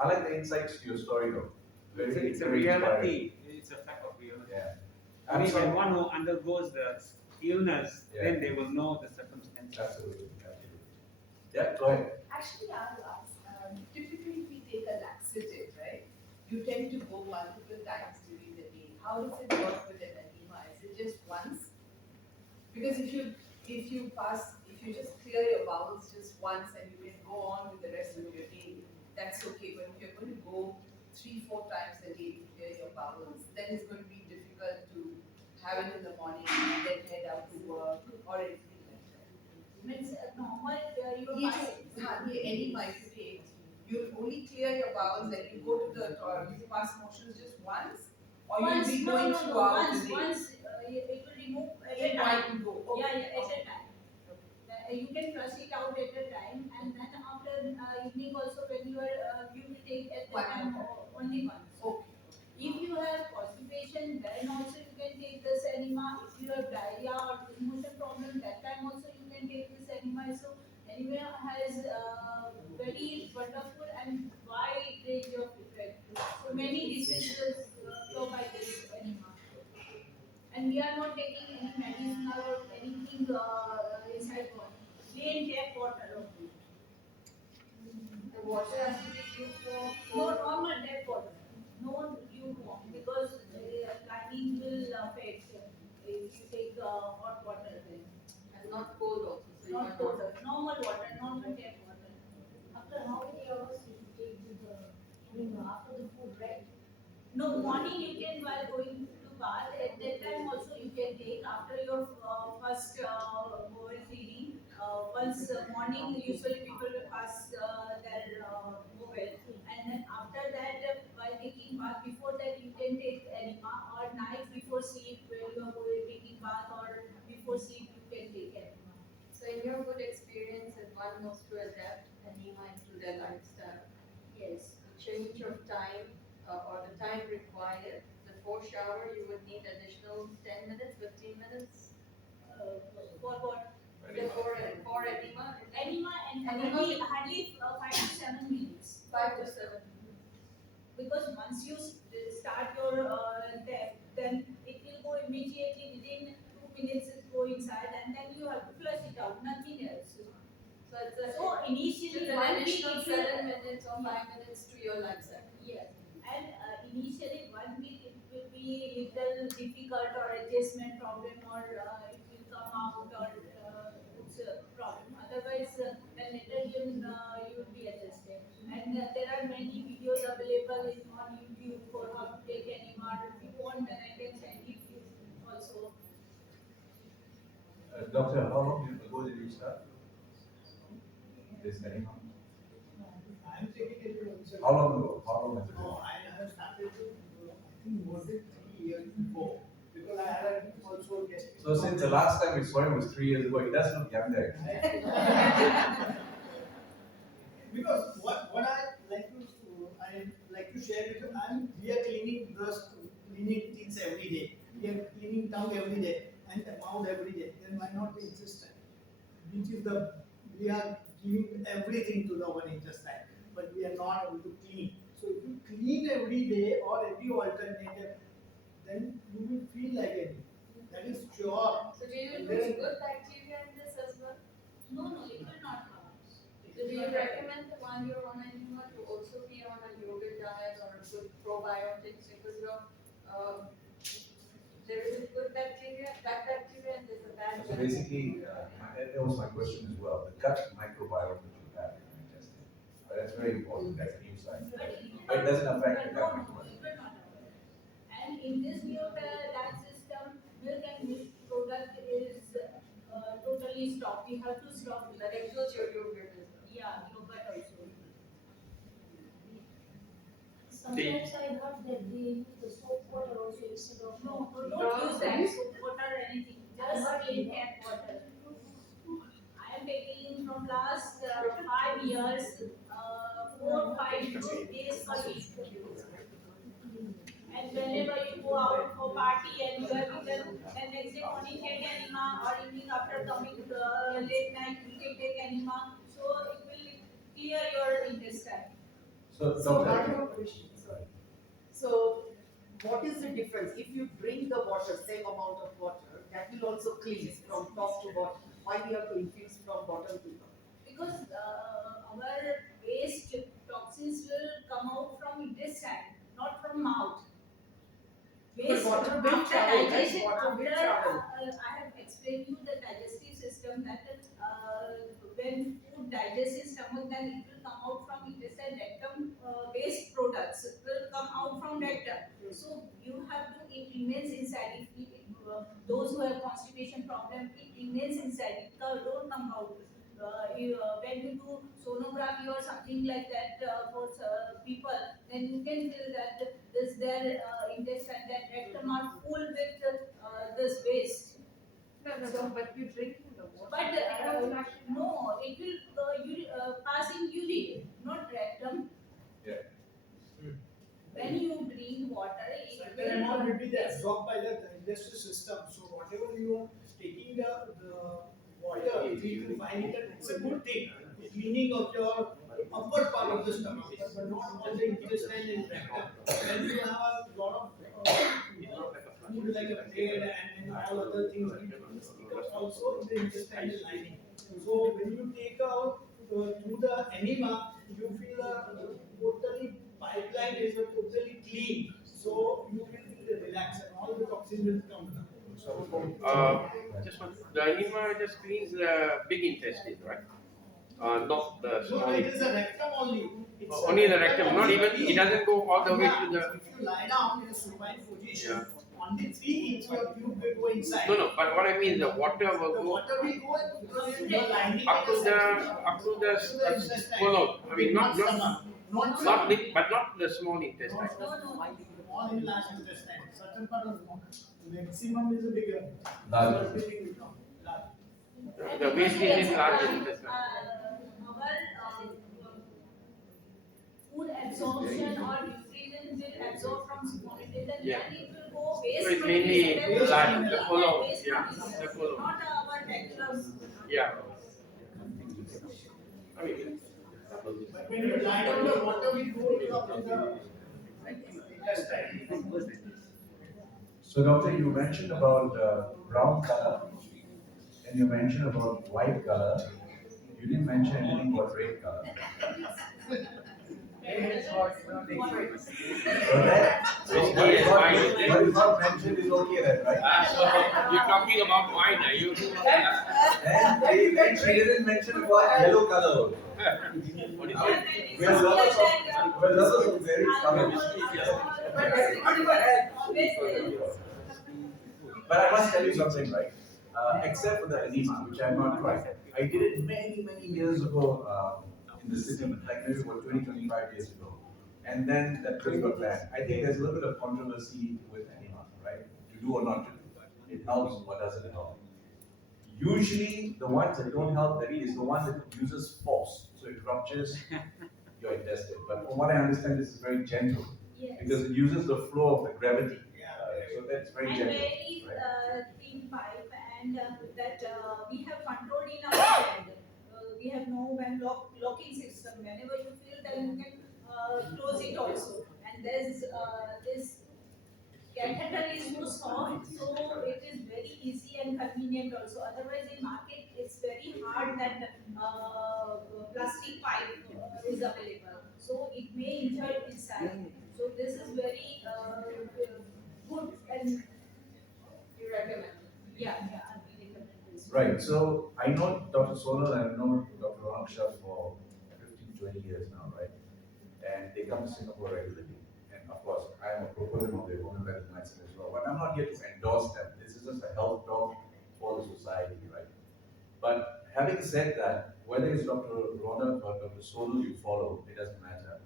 I like the insights to your story though. It's a very inspiring. reality. It's a fact of reality. Yeah. Only when Absolutely. one who undergoes the illness, Yeah. then they will know the circumstances. Absolutely. Absolutely. Yeah, go ahead. Actually, I will ask, typically if we take a laxative, right? You tend to go multiple times during the day. How does it work with an edema? Is it just once? Because if you just clear your bowels just once and you can go on with the rest of your day, that's okay. But if you're going to go 3-4 times a day to clear your bowels, then it's going to be difficult to have it in the morning and then head out to work or anything like that. Means normal ये जो हाँ ये enema if you take, you only clear your bowels and you go to the you pass motions just once, or you'll be going throughout the day. Once it will remove at a In time. one go. Okay. Yeah, at a time. You can flush it out at a time, and then after evening also when you are you will take at the One time more only once. Okay. If you have constipation, then also you can take this enema. If you have diarrhea or motion problem, that time also you can take this enema. So enema has very wonderful and wide range of effect. So many diseases flow by this enema. And we are not taking any medicine or anything inside body. Plain tap water. The water has to be used for No normal tap water. No lukewarm because timing will affect if you take hot water then. and not cold also. So Not you are cold, normal water, normal tap water. After how many hours you take the, after the food, right? No, morning you can while going to bath. At that time also you can take after your first bowel feeding. Once morning usually people will pass their bowel, and then after that while taking bath before that you can take enema or night before sleep when you are taking bath or before sleep you can take enema. So in your good experience, if one wants to adapt anema into their lifestyle, Yes. change of time or the time required before shower, you would need additional 10 minutes, 15 minutes For what? for enema. Enema and Enema hardly 5 to 7 minutes. 5 to 7. Because once you start your then it will go immediately within 2 minutes it go inside and then you have to flush it out, nothing else. So it's a, So initially just an 1 week additional it will, 7 minutes or 5 minutes to your lifestyle. yes, and initially 1 week it will be little difficult or adjustment problem or it will come out or it's a problem. Otherwise, then later you will be adjusted. And there are many videos available on YouTube for how to take enema. If you want, then I can send it to you also. Doctor, how long ago did you start this enema? I'm taking it How long ago? How long has it been? No, I have started to, I think more than 3 years before, because I had also guest. So since the last time we saw him was 3 years ago, he does look young there. Because what I like to share with you, we are cleaning things every day. We are cleaning tongue every day and the mouth every day. Then why not the intestine? Which is we are giving everything to our intestine, but we are not able to clean. So if you clean every day or every alternative, then you will feel like it. That is sure. So do you use good bacteria in this as well? No, it will not come. So do you recommend while you're on enema to also be on a yogurt diet or a good probiotics because there is a good bacteria, bad bacteria, and there's a bad So bacteria. basically, that was my question as well. The gut microbiome that you have in your intestine. That's very important. That's a new science. But it doesn't affect the gut microbiome. It will not affect. And in this new diet system, milk and milk product is totally stopped. We have to stop. That includes your yogurt as well. Yeah, yogurt also. Sometimes I heard that they use the soap water also instead of No, don't use that soap water or anything. Just plain tap water. I am taking from last 5 years, 4-5 days per week. And whenever you go out for party and you have eaten, and next day morning take enema or evening after coming late night you can take enema. So it will clear your intestine. So, So doctor, one more question, sorry. So what is the difference? If you drink the water, same amount of water, that will also cleanse from top to bottom. Why we have to infuse from bottom to top? Because our waste toxins will come out from intestine, not from mouth. But water will After travel, right? digestion, Water will after travel. I have explained you the digestive system that when food digests in stomach, then it will come out from intestine. Rectum waste products will come out from rectum. So you have to, it remains inside. Those who have constipation problem, it remains inside. It don't come out. When you do sonography or something like that for people, then you can feel that their intestine, that rectum are full with this waste. No, but you're drinking the water. But no, it will pass in urine, not rectum. Yeah. When you drink water, it Certain amount will be absorbed by the digestive system. So whatever you are taking the water, 3 to 5 liters, it's a good thing. Cleaning of your upper part of the stomach, but not all the intestine and rectum. Then you have a lot of food like a bread and all other things. Also in the intestinal lining. So when you take out through the enema, you feel totally pipeline is totally clean. So you will relax and all the toxins will come down. Just one, the enema just cleans the big intestine, right? Not the So small it intestine. is a rectum only. It's Only a the rectum, not even, it doesn't go all the way Yeah, to the. if you lie down in a supine position, only 3 inches of tube will go inside. No, but what I mean is the water will The go water will go because you are lining up to the intestine. colon. I mean, not stomach, not not the, but not the small intestine. all in large intestine. Certain part of maximum is a bigger. Large. So everything will come large. The waste is in large intestine. Our food absorption or nutrients will absorb from small intestine, Yeah. then it will go waste. So it's mainly material, large, the colon, waste yeah, material, the colon. not our rectum. Yeah. I mean, But when you lie down, the water will go up to the intestine. So doctor, you mentioned about brown color, and you mentioned about white color. You didn't mention anything about red color. So that, so what is not mentioned is okay then, right? so you're talking about wine, are you? And she didn't mention about yellow color. What is it? We're lovers of varied colors. But I must tell you something, right? Except for the enema, which I have not tried. I did it many years ago in the city, like maybe about 20, 25 years ago. And then that drink got banned. I think there's a little bit of controversy with anima, right? To do or not to do. It helps or doesn't it help? Usually, the ones that don't help that is the one that uses force, so it ruptures your intestine. But from what I understand, this is very gentle Yes. because it uses the flow of the gravity. So that's very And gentle. very Right? thin pipe, and that we have control in our hand. We have no when locking system. Whenever you feel that you can close it also. And there's this catheter is so soft, so it is very easy and convenient also. Otherwise, in market, it's very hard that plastic pipe is available. So it may injure inside. So this is very good, and You recommend. yeah, we recommend this. Right. So I know Dr. Sonal and I know Dr. Ronak Shah for 15, 20 years now, right? And they come to Singapore regularly. And of course, I am a proponent of the homeopathic medicine as well. But I'm not here to endorse them. This is just a health talk for the society, right? But having said that, whether it's Dr. Ronak or Dr. Sonal you follow, it doesn't matter.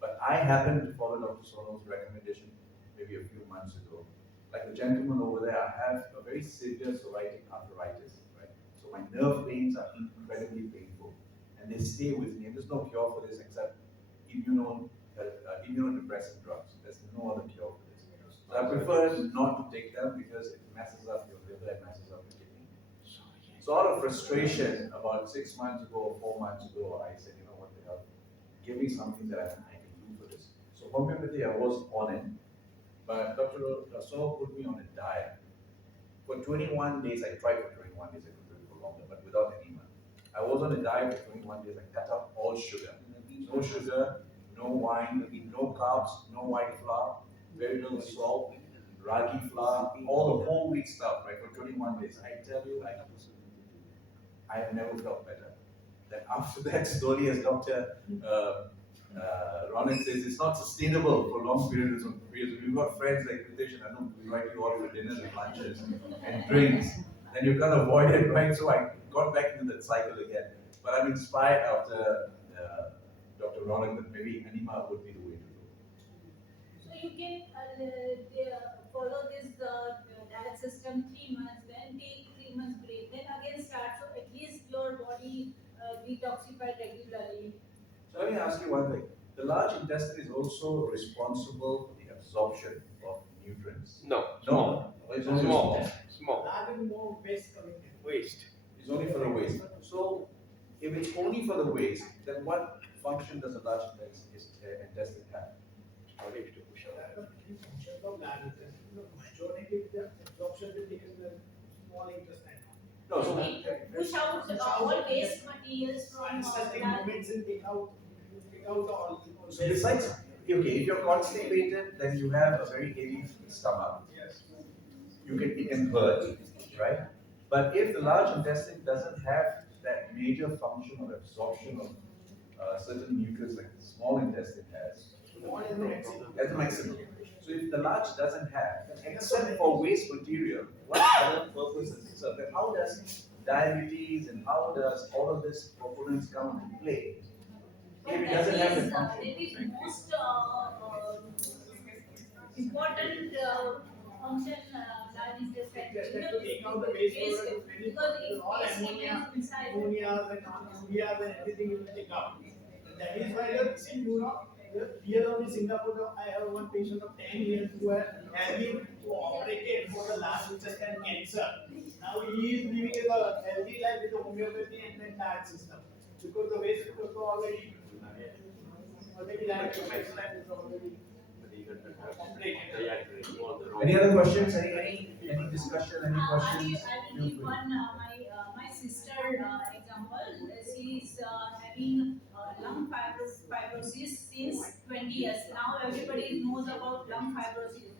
But I happened to follow Dr. Sonal's recommendation maybe a few months ago. Like the gentleman over there, I have a very severe psoriatic arthritis, right? So my nerve pains are incredibly painful, and they stay with me. And there's no cure for this except immunodepressant drugs. There's no other cure for this. So I prefer not to take them because it messes up your liver, it messes up your kidney. So out of frustration, about 6 months ago or 4 months ago, I said, you know what the hell, give me something that I can do for this. So homeopathy, I was on it, but Dr. Saul put me on a diet. For 21 days, I tried for 21 days, I could do it for longer, but without any money. I was on a diet for 21 days, I cut out all sugar. No sugar, no wine, no carbs, no white flour, very little salt, ragi flour, all the whole wheat stuff, right, for 21 days. I tell you, I have never felt better. Then after that, slowly as Dr. Ronan says, it's not sustainable for long periods of periods. We've got friends like Ritesh and Anu, we invite you all for dinners and lunches and drinks. Then you can't avoid it, right? So I got back into that cycle again. But I'm inspired after Dr. Ronan that maybe anima would be the way to go. So you can follow this diet system 3 months, then take 3 months break, then again start. So at least your body detoxified regularly. So let me ask you one thing. The large intestine is also responsible for the absorption of nutrients. No. No, it's only Small. small. Small. Large and more waste coming in. Waste. It's only for the waste. So if it's only for the waste, then what function does a large intestine have? Only to push out. There are many functions of large intestine. The majority of the absorption will take in the small intestine. No, so It push out all waste materials from Unsuspecting that. movements and take out all. so besides, okay, if you're constipated, then you have a very heavy stomach. Yes. It can hurt, right? But if the large intestine doesn't have that major function of absorption of certain nutrients like the small intestine has, Small is the maximum. that's the maximum. So if the large doesn't have, except for waste material, what other purpose does it serve? Then how does diabetes and how does all of this components come into play if it doesn't have the function? That is most important function large intestine. Yes, that to take out the waste product, Because it all waste ammonia, remains inside. ammonias and ureas and everything you will take out. And that is why you see, here only Singapore, I have one patient of 10 years who has been operated for the last intestine cancer. Now he is living a healthy life with the homeopathy and then diet system. Because the waste product already diet is already Any other questions? Any discussion? Any I questions? will give one my sister example. She is having lung fibrosis since 20 years. Now everybody knows about lung fibrosis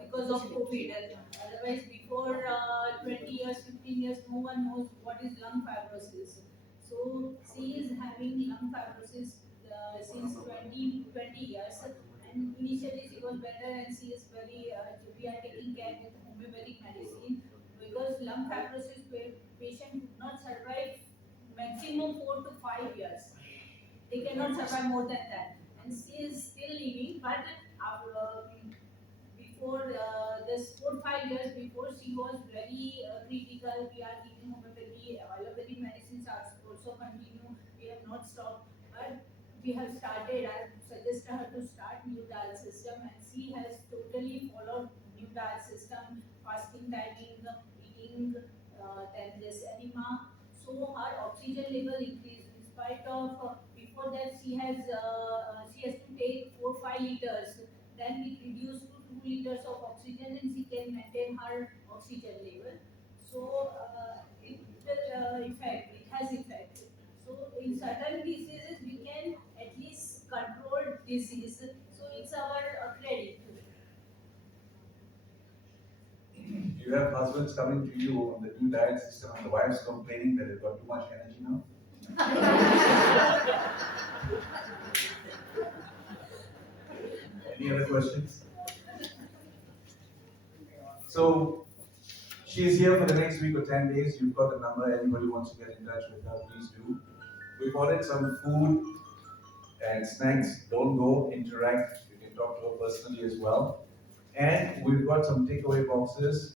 because of COVID. Otherwise, before 20 years, 15 years, no one knows what is lung fibrosis. So she is having lung fibrosis since 20 years. And initially she was better, and she is very, we are taking care with homeopathic medicine because lung fibrosis patient could not survive maximum 4 to 5 years. They cannot survive more than that. And she is still living, but before this 4 5 years before, she was very critical. We are giving homeopathy, allopathy medicines are also continue. We have not stopped, but we have started. I have suggested her to start new diet system, and she has totally followed new diet system, fasting timing, eating, then this enema. So her oxygen level increased in spite of before that she has to take 4 5 liters, then we reduce to 2 liters of oxygen, and she can maintain her oxygen level. So it will effect. It has effect. So in certain diseases we can at least control disease. So it's our credit. You have husbands coming to you on the new diet system and the wives complaining that they've got too much energy now? Any other questions? So she's here for the next week or 10 days. You've got the number. Anybody wants to get in touch with her, please do. We've ordered some food and snacks. Don't go, interact. You can talk to her personally as well. And we've got some takeaway boxes